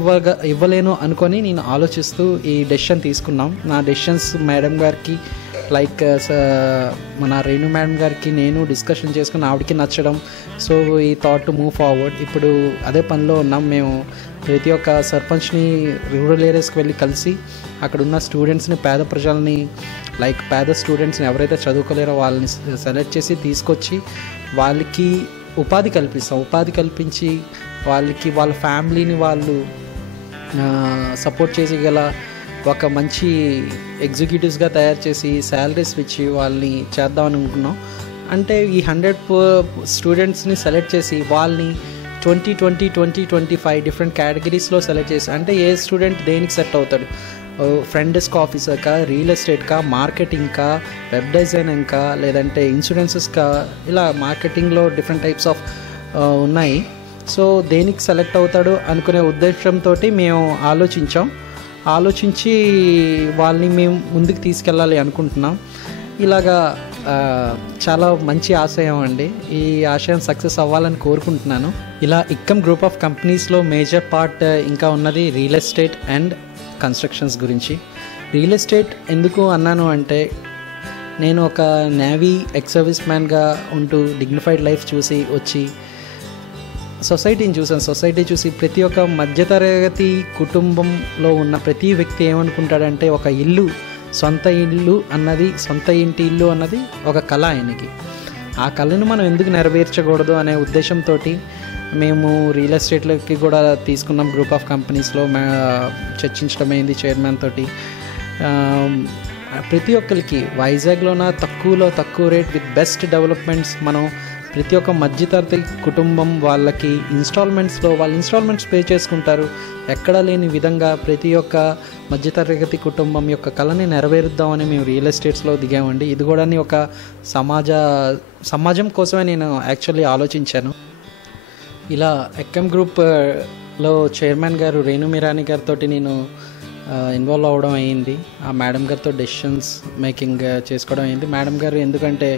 ఇవ్వలేను అనుకొని నేను ఆలోచిస్తూ ఈ డెసిషన్ తీసుకున్నాం. నా డెసిషన్స్ మేడం గారికి లైక్ మన రేణు మేడం గారికి నేను డిస్కషన్ చేసుకుని ఆవిడకి నచ్చడం. సో ఈ థాట్ టు మూవ్ ఫార్వర్డ్. ఇప్పుడు అదే పనిలో ఉన్నాం. మేము ప్రతి ఒక్క సర్పంచ్ని రూరల్ ఏరియాస్కి వెళ్ళి కలిసి అక్కడ ఉన్న స్టూడెంట్స్ని, పేద ప్రజల్ని లైక్ పేద స్టూడెంట్స్ని ఎవరైతే చదువుకోలేరో వాళ్ళని సెలెక్ట్ చేసి తీసుకొచ్చి వాళ్ళకి ఉపాధి కల్పిస్తాం. ఉపాధి కల్పించి వాళ్ళకి వాళ్ళ ఫ్యామిలీని వాళ్ళు సపోర్ట్ చేయగల ఒక మంచి ఎగ్జిక్యూటివ్స్గా తయారు చేసి శాలరీస్ ఇచ్చి వాళ్ళని చేద్దామని అనుకున్నాం. అంటే ఈ 100 స్టూడెంట్స్ని సెలెక్ట్ చేసి వాళ్ళని 20-25 డిఫరెంట్ కేటగిరీస్లో సెలెక్ట్ చేసి, అంటే ఏ స్టూడెంట్ దేనికి సెట్ అవుతాడు, ఫ్రంట్ డెస్క్ ఆఫీసర్కా, రియల్ ఎస్టేట్కా, మార్కెటింగ్కా, వెబ్ డిజైనింగ్కా, లేదంటే ఇన్సూరెన్సెస్కా, ఇలా మార్కెటింగ్లో డిఫరెంట్ టైప్స్ ఆఫ్ ఉన్నాయి. సో దేనికి సెలెక్ట్ అవుతాడు అనుకునే ఉద్దేశంతో మేము ఆలోచించి వాళ్ళని మేము ముందుకు తీసుకెళ్ళాలి అనుకుంటున్నాం. ఇలాగా చాలా మంచి ఆశయం అండి. ఈ ఆశయం సక్సెస్ అవ్వాలని కోరుకుంటున్నాను. ఇలా ఇక్కమ్ గ్రూప్ ఆఫ్ కంపెనీస్లో మేజర్ పార్ట్ ఇంకా ఉన్నది రియల్ ఎస్టేట్ అండ్ కన్స్ట్రక్షన్స్ గురించి. రియల్ ఎస్టేట్ ఎందుకు అన్నాను అంటే, నేను ఒక నేవీ ఎక్స్ సర్వీస్ మ్యాన్గా ఉంటూ డిగ్నిఫైడ్ లైఫ్ చూసి వచ్చి సొసైటీని చూసాను. సొసైటీ చూసి ప్రతి ఒక్క మధ్యతరగతి కుటుంబంలో ఉన్న ప్రతి వ్యక్తి ఏమనుకుంటాడంటే, ఒక ఇల్లు, సొంత ఇంటి ఇల్లు అన్నది ఒక కళ ఆయనకి. ఆ కళను మనం ఎందుకు నెరవేర్చకూడదు అనే ఉద్దేశంతో మేము రియల్ ఎస్టేట్లకి కూడా తీసుకున్నాం. గ్రూప్ ఆఫ్ కంపెనీస్లో చర్చించడం అయింది చైర్మన్ తోటి. ప్రతి ఒక్కరికి వైజాగ్లోన తక్కువ రేట్ విత్ బెస్ట్ డెవలప్మెంట్స్ మనం ప్రతి ఒక్క మధ్యతరగతి కుటుంబం వాళ్ళకి వాళ్ళు ఇన్స్టాల్మెంట్స్ పే చేసుకుంటారు. ఎక్కడా లేని విధంగా ప్రతి ఒక్క మధ్యతరగతి కుటుంబం యొక్క కళని నెరవేరుద్దామని మేము రియల్ ఎస్టేట్స్లో దిగామండి. ఇది కూడా ఒక సమాజం కోసమే నేను యాక్చువల్లీ ఆలోచించాను. ఇలా ఎక్కమ్ గ్రూప్లో చైర్మన్ గారు రేణు మిరాని గారితో నేను ఇన్వాల్వ్ అవ్వడం అయ్యింది. ఆ మేడం గారితో డెసిషన్స్ మేకింగ్ చేసుకోవడం అయింది. మేడం గారు ఎందుకంటే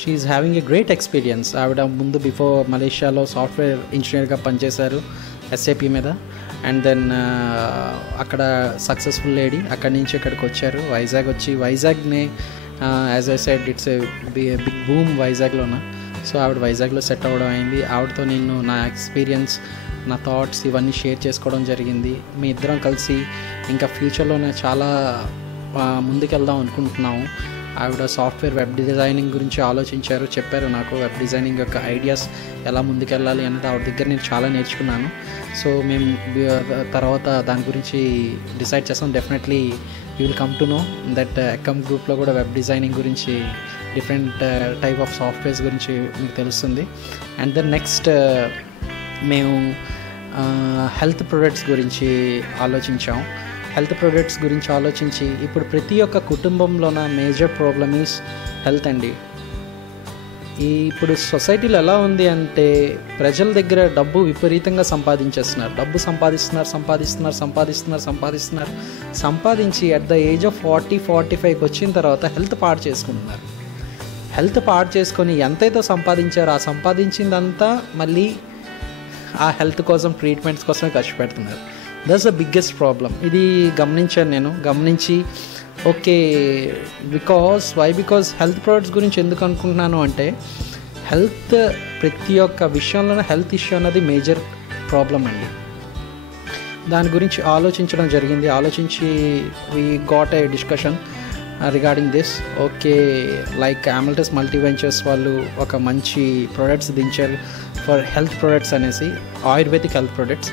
she is having a great experience. ఆవిడ ముందు బిఫోర్ మలేషియాలో సాఫ్ట్వేర్ ఇంజనీర్గా పనిచేశారు SAP మీద. అండ్ దెన్ అక్కడ సక్సెస్ఫుల్ లేడీ. అక్కడి నుంచి ఇక్కడికి వచ్చారు, వైజాగ్ వచ్చి వైజాగ్ని as I said it's a big boom వైజాగ్లోన. సో ఆవిడ వైజాగ్లో సెట్ అవ్వడం అయింది. ఆవిడతో నేను నా ఎక్స్పీరియన్స్, నా థాట్స్ ఇవన్నీ షేర్ చేసుకోవడం జరిగింది. మీ ఇద్దరం కలిసి ఇంకా ఫ్యూచర్లోనే చాలా ముందుకెళ్దాం అనుకుంటున్నాము. ఆవిడ సాఫ్ట్వేర్ వెబ్ డిజైనింగ్ గురించి ఆలోచించారు, చెప్పారు నాకు వెబ్ డిజైనింగ్ యొక్క ఐడియాస్ ఎలా ముందుకెళ్ళాలి అనేది ఆవిడ దగ్గర నేను చాలా నేర్చుకున్నాను. సో మేము తర్వాత దాని గురించి డిసైడ్ చేస్తాం. Definitely you will come to know that ఎక్కమ్ గ్రూప్లో కూడా వెబ్ డిజైనింగ్ గురించి డిఫరెంట్ టైప్ ఆఫ్ సాఫ్ట్వేర్స్ గురించి మీకు తెలుస్తుంది. అండ్ దెన్ నెక్స్ట్ మేము హెల్త్ ప్రొడక్ట్స్ గురించి ఆలోచించాం. హెల్త్ ప్రొడక్ట్స్ గురించి ఆలోచించి ఇప్పుడు ప్రతి ఒక్క కుటుంబంలోన మేజర్ ప్రాబ్లమ్ ఈజ్ హెల్త్ అండి. ఇప్పుడు సొసైటీలో ఎలా ఉంది అంటే, ప్రజల దగ్గర డబ్బు విపరీతంగా సంపాదించేస్తున్నారు. డబ్బు సంపాదించి అట్ ద ఏజ్ ఆఫ్ 40-45 వచ్చిన తర్వాత హెల్త్ పాడు చేసుకుంటున్నారు. హెల్త్ పాడు చేసుకొని ఎంతైతే సంపాదించారో ఆ సంపాదించిందంతా మళ్ళీ ఆ హెల్త్ కోసం, ట్రీట్మెంట్స్ కోసమే ఖర్చు పెడుతున్నారు. That's the biggest problem. ఇది గమనించాను నేను. గమనించి ఓకే, బికాజ్ హెల్త్ ప్రొడక్ట్స్ గురించి ఎందుకు అనుకుంటున్నాను అంటే, హెల్త్ ప్రతి ఒక్క విషయంలోనే హెల్త్ ఇష్యూ అన్నది మేజర్ ప్రాబ్లం అండి. దాని గురించి ఆలోచించడం జరిగింది. ఆలోచించి we got a discussion regarding this. Okay, like Amaltas multi ventures వాళ్ళు ఒక మంచి ప్రొడక్ట్స్ దించారు ఫర్ హెల్త్ ప్రొడక్ట్స్ అనేసి, ayurvedic health products.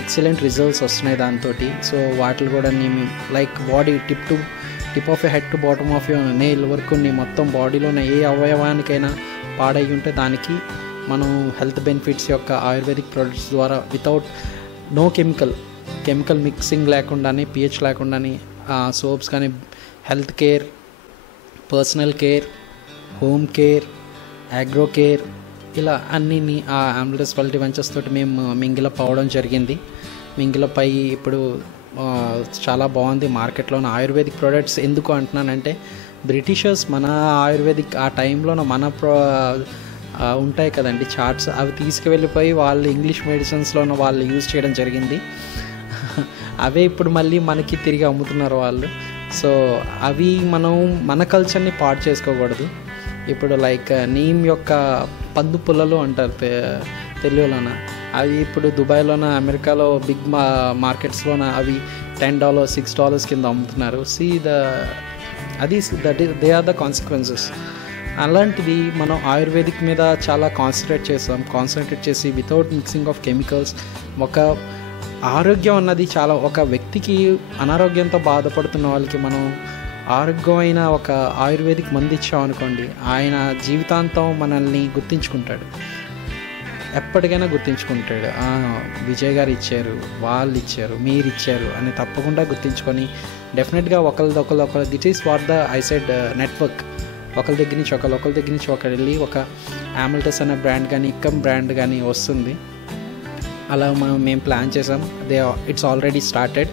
Excellent results వస్తున్నాయి దాంతో. సో వాటిని కూడా నేను like body tip of head to bottom of your nail వరకు నీ మొత్తం బాడీలోనే ఏ అవయవానికైనా పాడై ఉంటే దానికి మనం హెల్త్ బెనిఫిట్స్ యొక్క ఆయుర్వేదిక్ ప్రొడక్ట్స్ ద్వారా వితౌట్ నో కెమికల్ మిక్సింగ్ లేకుండానే, pH లేకుండానే సోప్స్ కానీ, health care, personal care, home care, agro care, ఇలా అన్నీ ఆ అమల్టస్ మల్టీ వెంచర్స్ తోటి మేము మింగిలప్ అవ్వడం జరిగింది. మింగిలప్ అయ్యి ఇప్పుడు చాలా బాగుంది మార్కెట్లో. ఆయుర్వేదిక్ ప్రొడక్ట్స్ ఎందుకు అంటున్నానంటే, బ్రిటిషర్స్ మన ఆయుర్వేదిక్ ఆ టైంలో మన ఉంటాయి కదండి చార్ట్స్, అవి తీసుకువెళ్ళిపోయి వాళ్ళు ఇంగ్లీష్ మెడిసిన్స్లోనూ వాళ్ళు యూజ్ చేయడం జరిగింది. అవే ఇప్పుడు మళ్ళీ మనకి తిరిగి అమ్ముతున్నారు వాళ్ళు. సో అవి మనం మన కల్చర్ని పాడు చేసుకోకూడదు. ఇప్పుడు లైక్ నీమ్ యొక్క పందు పుల్లలు అంటారు తెలుగులోన, అవి ఇప్పుడు దుబాయ్లోన అమెరికాలో బిగ్ మార్కెట్స్లోన అవి $10 $6 కింద అమ్ముతున్నారు. They are the consequences. అలాంటిది మనం ఆయుర్వేదిక్ మీద చాలా కాన్సన్ట్రేట్ చేసి వితౌట్ మిక్సింగ్ ఆఫ్ కెమికల్స్ ఒక ఆరోగ్యం అన్నది చాలా, ఒక వ్యక్తికి అనారోగ్యంతో బాధపడుతున్న వాళ్ళకి మనం ఆరోగ్యమైన ఒక ఆయుర్వేదిక్ మందు ఇచ్చామనుకోండి, ఆయన జీవితాంతం మనల్ని గుర్తించుకుంటాడు, ఎప్పటికైనా గుర్తించుకుంటాడు. విజయ్ గారు ఇచ్చారు, వాళ్ళు ఇచ్చారు, మీరు ఇచ్చారు అని తప్పకుండా గుర్తించుకొని డెఫినెట్గా ఒకళ్ళు that is what the I said network. ఒకరి దగ్గర నుంచి ఒకరు వెళ్ళి ఒక ఆమల్టస్ అనే బ్రాండ్ కానీ ఇక్కమ్ బ్రాండ్ కానీ వస్తుంది. అలా మేము ప్లాన్ చేసాం. It's already started.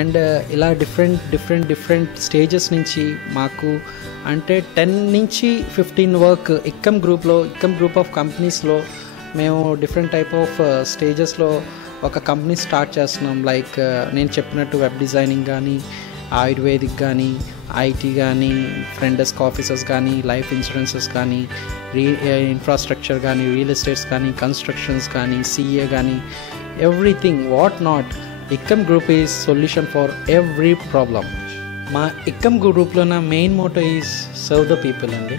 అండ్ ఇలా డిఫరెంట్ స్టేజెస్ నుంచి మాకు అంటే 10 నుంచి 15 వర్క్ ఇక్కమ్ గ్రూప్ ఆఫ్ కంపెనీస్లో మేము డిఫరెంట్ టైప్ ఆఫ్ స్టేజెస్లో ఒక కంపెనీ స్టార్ట్ చేస్తున్నాం. లైక్ నేను చెప్పినట్టు వెబ్ డిజైనింగ్ కానీ, ఆయుర్వేదిక్ కానీ, ఐటీ కానీ, ఫ్రంట్ డెస్క్ ఆఫీసర్స్ కానీ, లైఫ్ ఇన్సూరెన్సెస్ కానీ, ఇన్ఫ్రాస్ట్రక్చర్ కానీ, రియల్ ఎస్టేట్స్ కానీ, కన్స్ట్రక్షన్స్ కానీ, సిఏ కానీ, ఎవ్రీథింగ్ వాట్ నాట్. ఇక్కమ్ group is solution for every problem. మా ఇక్కమ్ గ్రూప్లోన main motto is serve the people అండి.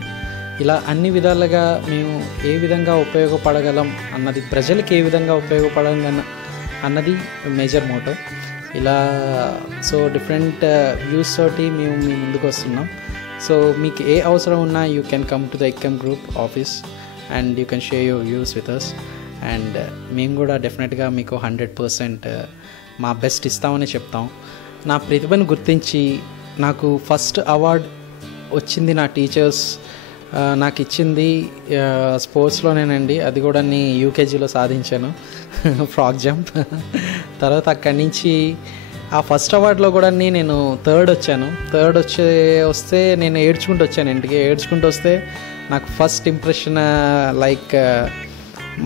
ఇలా అన్ని విధాలుగా మేము ఏ విధంగా ఉపయోగపడగలం అన్నది, ప్రజలకు ఏ విధంగా ఉపయోగపడగలం అన్నది మేజర్ మోటో. ఇలా సో డిఫరెంట్ వ్యూస్ తోటి మేము మీ ముందుకు వస్తున్నాం. సో మీకు ఏ అవసరం ఉన్నా you can come to the ఇక్కమ్ group office and you can share your views with us. And మేము కూడా డెఫినెట్గా మీకు 100% మా బెస్ట్ ఇస్తామని చెప్తాం. నా ప్రతిభను గుర్తించి నాకు ఫస్ట్ అవార్డ్ వచ్చింది నా టీచర్స్ నాకు ఇచ్చింది స్పోర్ట్స్లోనేనండి. అది కూడా నేను యూకేజీలో సాధించాను ఫ్రాక్ జంప్. తర్వాత అక్కడి నుంచి ఆ ఫస్ట్ అవార్డులో కూడా నేను థర్డ్ వస్తే నేను ఏడ్చుకుంటూ వచ్చాను ఇంటికి. వస్తే నాకు ఫస్ట్ ఇంప్రెషన్ లైక్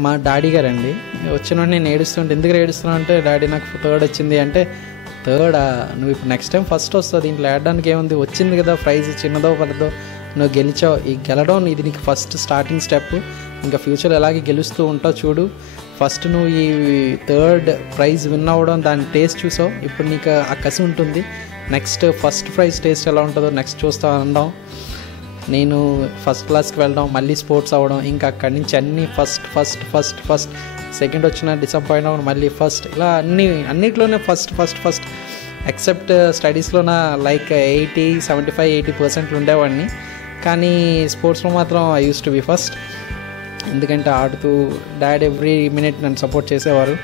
మా డాడీ గారండి. వచ్చిన నేను ఏడుస్తుంటే, ఎందుకు ఏడుస్తున్నావు అంటే, డాడీ నాకు థర్డ్ వచ్చింది అంటే, థర్డా, నువ్వు ఇప్పుడు నెక్స్ట్ టైం ఫస్ట్ వస్తుంది, దీంట్లో ఏడడానికి ఏముంది, వచ్చింది కదా ప్రైజ్, చిన్నదో పెద్దదో నువ్వు గెలిచావు, ఈ గెలడం ఇది నీకు ఫస్ట్ స్టార్టింగ్ స్టెప్, ఇంకా ఫ్యూచర్ ఎలాగే గెలుస్తూ ఉంటావు చూడు, ఫస్ట్ నువ్వు ఈ థర్డ్ ప్రైజ్ విన్ అవ్వడం దాని టేస్ట్ చూసావు, ఇప్పుడు నీకు ఆ కసి ఉంటుంది, నెక్స్ట్ ఫస్ట్ ప్రైజ్ టేస్ట్ ఎలా ఉంటుందో నెక్స్ట్ చూస్తావు అనడం. నేను ఫస్ట్ క్లాస్కి వెళ్ళడం, మళ్ళీ స్పోర్ట్స్ అవ్వడం, ఇంకా అక్కడి నుంచి అన్నీ ఫస్ట్ సెకండ్ వచ్చిన డిసప్పాయింట్ అవ్వడం, మళ్ళీ ఫస్ట్, ఇలా అన్నిట్లోనే ఫస్ట్ ఎక్సెప్ట్ స్టడీస్లోన లైక్ 75-80% ఉండేవాడిని, కానీ స్పోర్ట్స్లో మాత్రం I use to be first. ఎందుకంటే ఆడుతూ డాడ్ ఎవ్రీ మినిట్ నన్ను సపోర్ట్ చేసేవారు.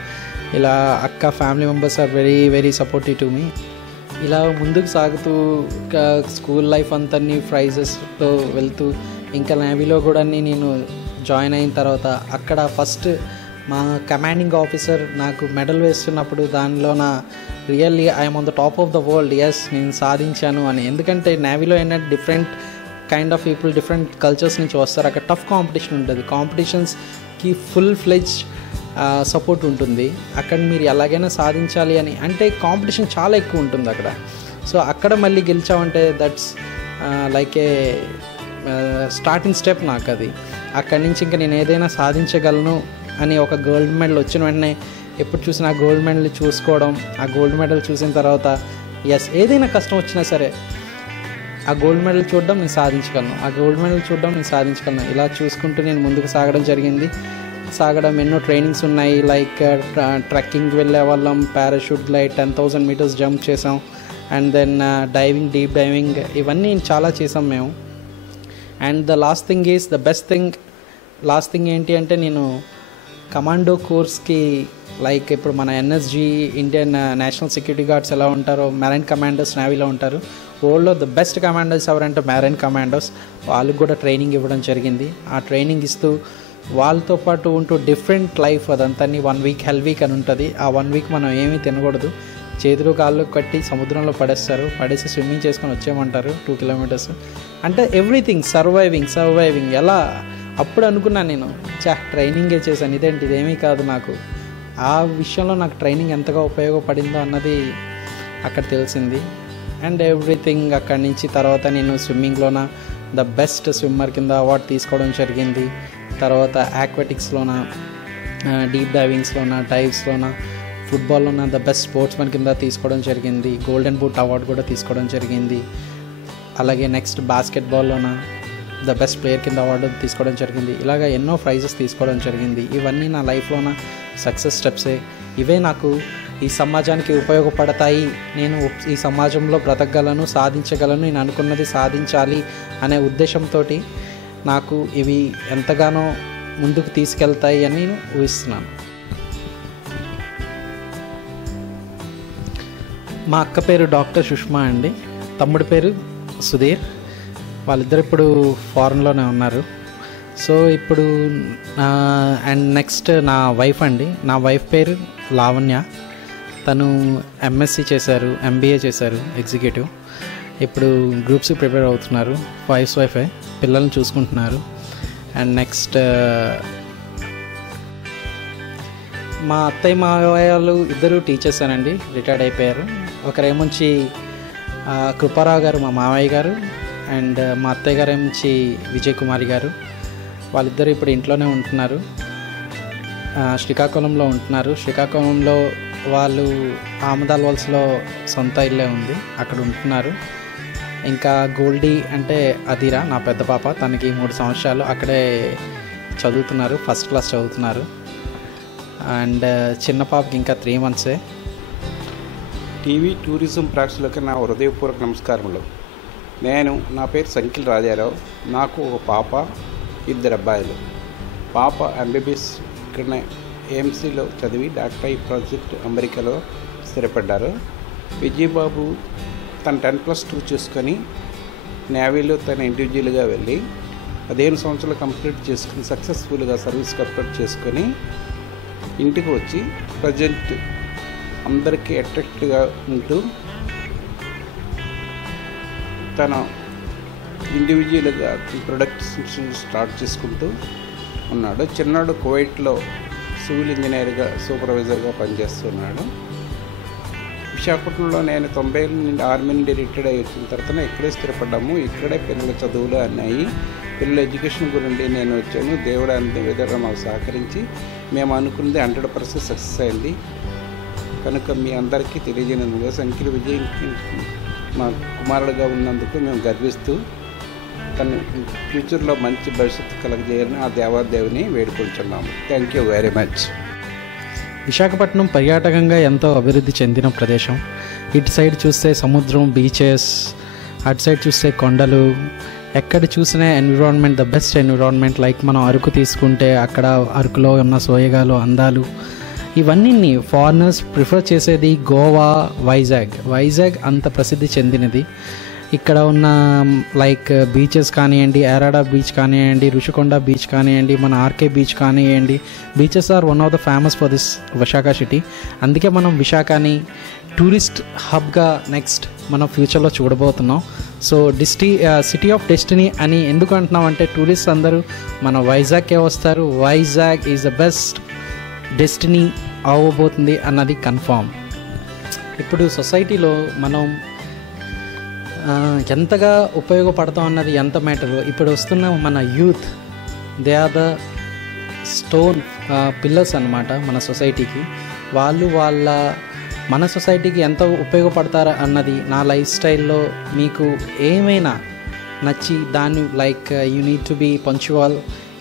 ఇలా అక్క, family members are very very supportive to me. ఇలా ముందుకు సాగుతూ స్కూల్ లైఫ్ అంతా ప్రైజెస్తో వెళ్తూ, ఇంకా నేవీలో కూడా నేను జాయిన్ అయిన తర్వాత అక్కడ ఫస్ట్ మా కమాండింగ్ ఆఫీసర్ నాకు మెడల్ వేస్తున్నప్పుడు దానిలో నా really I'm on the top of the world, yes నేను సాధించాను అని. ఎందుకంటే నేవీలో ఏంటంటే different kind of people different cultures నుంచి వస్తారు. అక్కడ టఫ్ కాంపిటీషన్ ఉంటుంది, కాంపిటీషన్స్కి ఫుల్ ఫ్లెడ్జ్ సపోర్ట్ ఉంటుంది. అక్కడ మీరు ఎలాగైనా సాధించాలి అని, అంటే కాంపిటీషన్ చాలా ఎక్కువ ఉంటుంది అక్కడ. సో అక్కడ మళ్ళీ గెలిచామంటే that's like a starting step నాకు అది. అక్కడి నుంచి ఇంకా నేను ఏదైనా సాధించగలను అని ఒక గోల్డ్ మెడల్ వచ్చిన వెంటనే ఎప్పుడు చూసినా ఆ గోల్డ్ మెడల్ చూసుకోవడం, ఆ గోల్డ్ మెడల్ చూసిన తర్వాత ఎస్ ఏదైనా కష్టం వచ్చినా సరే ఆ గోల్డ్ మెడల్ చూడడం నేను సాధించగలను, ఆ గోల్డ్ మెడల్ చూడడం నేను సాధించగలను, ఇలా చూసుకుంటూ నేను ముందుకు సాగడం జరిగింది. ఎన్నో ట్రైనింగ్స్ ఉన్నాయి, లైక్ ట్రెక్కింగ్ వెళ్ళే వాళ్ళం, పారాషూట్ గ్లైడ్, 10,000 meters జంప్ చేసాం, and then diving, deep diving, ఇవన్నీ చాలా చేసాం మేము. అండ్ ద లాస్ట్ థింగ్ ఏంటి అంటే, నేను కమాండో కోర్స్కి లైక్ ఇప్పుడు మన NSG Indian national security guards ఎలా ఉంటారో, మెరైన్ కమాండోస్ నేవీలో ఉంటారు. వరల్డ్లో ద బెస్ట్ కమాండోస్ ఎవరంటే మెరైన్ కమాండోస్. వాళ్ళకి కూడా ట్రైనింగ్ ఇవ్వడం జరిగింది. ఆ ట్రైనింగ్ ఇస్తూ వాళ్ళతో పాటు ఉంటూ డిఫరెంట్ లైఫ్ అదంతా 1 week హెల్ వీక్ అని ఉంటుంది. ఆ 1 week మనం ఏమీ తినకూడదు, చేతులు కాళ్ళు కట్టి సముద్రంలో పడేసి స్విమ్మింగ్ చేసుకొని వచ్చేయమంటారు 2 kilometers. అంటే ఎవ్రీథింగ్ సర్వైవింగ్ ఎలా అప్పుడు అనుకున్నాను నేను, ట్రైనింగే చేశాను, ఇదేమీ కాదు. నాకు ఆ విషయంలో నాకు ట్రైనింగ్ ఎంతగా ఉపయోగపడిందో అన్నది అక్కడ తెలిసింది. అండ్ ఎవ్రీథింగ్ అక్కడి నుంచి తర్వాత నేను స్విమ్మింగ్లోన ద బెస్ట్ స్విమ్మర్ కింద అవార్డు తీసుకోవడం జరిగింది. తర్వాత ఆక్వాటిక్స్లోన, డీప్ డైవింగ్స్లోన, డైవ్స్లోన, ఫుట్బాల్లోన ద బెస్ట్ స్పోర్ట్స్మెన్ కింద తీసుకోవడం జరిగింది. గోల్డెన్ బూట్ అవార్డు కూడా తీసుకోవడం జరిగింది. అలాగే నెక్స్ట్ బాస్కెట్బాల్లోన ద బెస్ట్ ప్లేయర్ కింద అవార్డు తీసుకోవడం జరిగింది. ఇలాగ ఎన్నో ప్రైజెస్ తీసుకోవడం జరిగింది. ఇవన్నీ నా లైఫ్లోన సక్సెస్ స్టెప్సే. ఇవే నాకు ఈ సమాజానికి ఉపయోగపడతాయి, నేను ఈ సమాజంలో బ్రతకగలను, సాధించగలను, నేను అనుకున్నది సాధించాలి అనే ఉద్దేశంతో నాకు ఇవి ఎంతగానో ముందుకు తీసుకెళ్తాయి అని నేను ఊహిస్తున్నాను. మా అక్క పేరు డాక్టర్ సుష్మా అండి, తమ్ముడి పేరు సుధీర్. వాళ్ళిద్దరు ఇప్పుడు ఫారెన్లోనే ఉన్నారు. సో ఇప్పుడు అండ్ నెక్స్ట్ నా వైఫ్ అండి, నా వైఫ్ పేరు లావణ్య. తను ఎంఎస్సి చేశారు, ఎంబీఏ చేశారు ఎగ్జిక్యూటివ్. ఇప్పుడు గ్రూప్స్ ప్రిపేర్ అవుతున్నారు. వైఫే పిల్లల్ని చూసుకుంటున్నారు. అండ్ నెక్స్ట్ మా అత్తయ్య మావయ్యలు ఇద్దరు టీచర్సేనండి, రిటైర్డ్ అయిపోయారు. ఒకరేమొచ్చి కృపారావు గారు మా మావయ్య గారు, అండ్ మా అత్తయ్య గారు ఏమొచ్చి విజయ్ కుమారి గారు. వాళ్ళిద్దరు ఇప్పుడు ఇంట్లోనే ఉంటున్నారు, శ్రీకాకుళంలో ఉంటున్నారు. శ్రీకాకుళంలో వాళ్ళు ఆమదాల్ వలసలో సొంత ఇల్లే ఉంది, అక్కడ ఉంటున్నారు. ఇంకా గోల్డీ అంటే అదిరా నా పెద్ద పాప, తనకి 3 సంవత్సరాలు, అక్కడే చదువుతున్నారు, ఫస్ట్ క్లాస్ చదువుతున్నారు. అండ్ చిన్న పాపకి ఇంకా 3 months. టీవీ టూరిజం ప్రేక్షకులకి నా హృదయపూర్వక నమస్కారములు. నా పేరు సంకిల్ రాజారావు. నాకు ఒక పాప, 2 అబ్బాయిలు. పాప ఎంబీబీఎస్ ఇక్కడనే ఏఎంసీలో చదివి డాక్టర్ ప్రాజెక్ట్ అమెరికాలో స్థిరపడ్డారు. విజయబాబు తన 10+2 చూసుకొని నేవీలో తన ఇండివిజువల్గా వెళ్ళి 15 సంవత్సరాలు కంప్లీట్ చేసుకుని సక్సెస్ఫుల్గా సర్వీస్ కంప్లీట్ చేసుకొని ఇంటికి వచ్చి ప్రజెంట్ అందరికీ అట్రాక్ట్గా ఉంటూ తన ఇండివిజువల్గా ప్రొడక్ట్స్ స్టార్ట్ చేసుకుంటూ ఉన్నాడు. చిన్నాడు కువైట్లో సివిల్ ఇంజనీర్గా సూపర్వైజర్గా పనిచేస్తున్నాడు. విశాఖపట్నంలో నేను 90 నుండి ఆర్మీ నుండి రిటైర్డ్ అయ్యి వచ్చిన తర్వాత ఇక్కడే స్థిరపడ్డాము. ఇక్కడే పిల్లల చదువులు అన్నాయి, పిల్లల ఎడ్యుకేషన్ గురించి నేను వచ్చాను. దేవుడు అన్ని విధాలుగా మాకు సహకరించి మేము అనుకున్నది 100% సక్సెస్ అయింది. కనుక మీ అందరికీ తెలియజేయనందుకు సంకిల్ విజయ్ మా కుమారుడుగా ఉన్నందుకు మేము గర్విస్తూ తను ఫ్యూచర్లో మంచి భవిష్యత్తు కలగజేయాలని ఆ దేవాదేవిని వేడుకుంటున్నాము. Thank you very much. Visakhapatnam పర్యాటకంగా ఎంతో అభివృద్ధి చెందిన ప్రదేశం. ఇటు సైడ్ చూస్తే సముద్రం, బీచెస్, అటు సైడ్ చూస్తే కొండలు, ఎక్కడ చూసినా environment, the best environment. Like మనం అరకు తీసుకుంటే అక్కడ అరకులో ఉన్న సోయగాలు, అందాలు, ఇవన్నీ ఫారినర్స్ ప్రిఫర్ చేసేది గోవా, వైజాగ్ అంత ప్రసిద్ధి చెందినది. ఇక్కడ ఉన్న లైక్ బీచెస్ కానివ్వండి, ఏరాడా బీచ్ కానివ్వండి, రుషికొండ బీచ్ కానివ్వండి, మన ఆర్కే బీచ్ కానివ్వండి, beaches are one of the famous for this Visakha city. అందుకే మనం విశాఖని టూరిస్ట్ హబ్గా నెక్స్ట్ మనం ఫ్యూచర్లో చూడబోతున్నాం. సో సిటీ ఆఫ్ డెస్టినీ అని ఎందుకు అంటున్నాం అంటే, టూరిస్ట్ అందరూ మన వైజాగ్కే వస్తారు. Vizag is the best destiny అవ్వబోతుంది అన్నది కన్ఫామ్. ఇప్పుడు సొసైటీలో మనం ఎంతగా ఉపయోగపడతాం అన్నది ఎంత మ్యాటరు. ఇప్పుడు వస్తున్న మన youth, they are the stone pillars అన్నమాట మన సొసైటీకి. మన సొసైటీకి ఎంత ఉపయోగపడతారా అన్నది నా లైఫ్ స్టైల్లో మీకు ఏమైనా నచ్చి దాన్ని like you need to be punctual,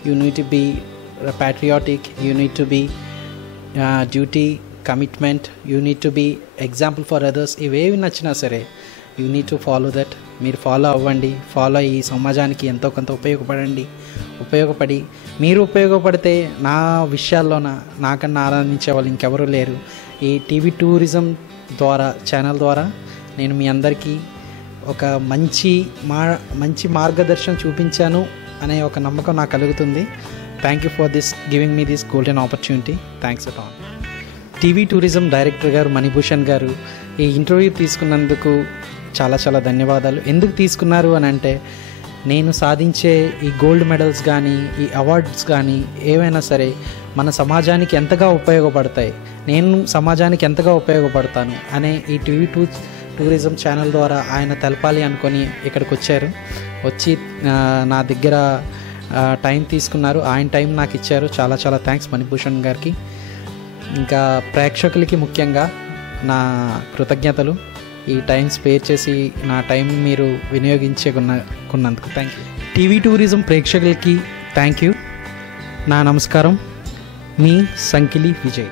you need to be patriotic, you need to be duty, commitment, you need to be example for others. ఇవేవి నచ్చినా సరే you need to follow that. మీరు ఫాలో అవ్వండి. ఫాలో అయ్యి సమాజానికి ఎంతో కొంత ఉపయోగపడి మీరు ఉపయోగపడితే నా విషయాల్లోన నాకన్నా ఆనందించే వాళ్ళు ఇంకెవరూ లేరు. ఈ టీవీ టూరిజం ఛానల్ ద్వారా నేను మీ అందరికీ ఒక మంచి మార్గదర్శనం చూపించాను అనే ఒక నమ్మకం నాకు కలుగుతుంది. Thank you for giving me this golden opportunity. Thanks at all. TV tourism director గారు మణిభూషణ్ గారు ఈ ఇంటర్వ్యూ తీసుకున్నందుకు చాలా చాలా ధన్యవాదాలు. ఎందుకు తీసుకున్నారు అని అంటే, నేను సాధించే ఈ గోల్డ్ మెడల్స్ కానీ ఈ అవార్డ్స్ కానీ ఏవైనా సరే మన సమాజానికి ఎంతగా ఉపయోగపడతాయి, నేను సమాజానికి ఎంతగా ఉపయోగపడతాను అనే ఈ టూరిజం ఛానల్ ద్వారా ఆయన తెలపాలి అనుకొని ఇక్కడికి వచ్చారు. వచ్చి నా దగ్గర టైం తీసుకున్నారు. ఆయన టైం నాకు ఇచ్చారు. చాలా చాలా థ్యాంక్స్ మణిభూషణ్ గారికి. ఇంకా ప్రేక్షకులకి ముఖ్యంగా నా కృతజ్ఞతలు. ఈ టైం స్పేర్ చేసి నా టైం మీరు వినియోగించుకున్నందుకు థ్యాంక్ యూ. టీవీ టూరిజం ప్రేక్షకులకి థ్యాంక్ యూ. నా నమస్కారం. మీ సంకిలి విజయ్.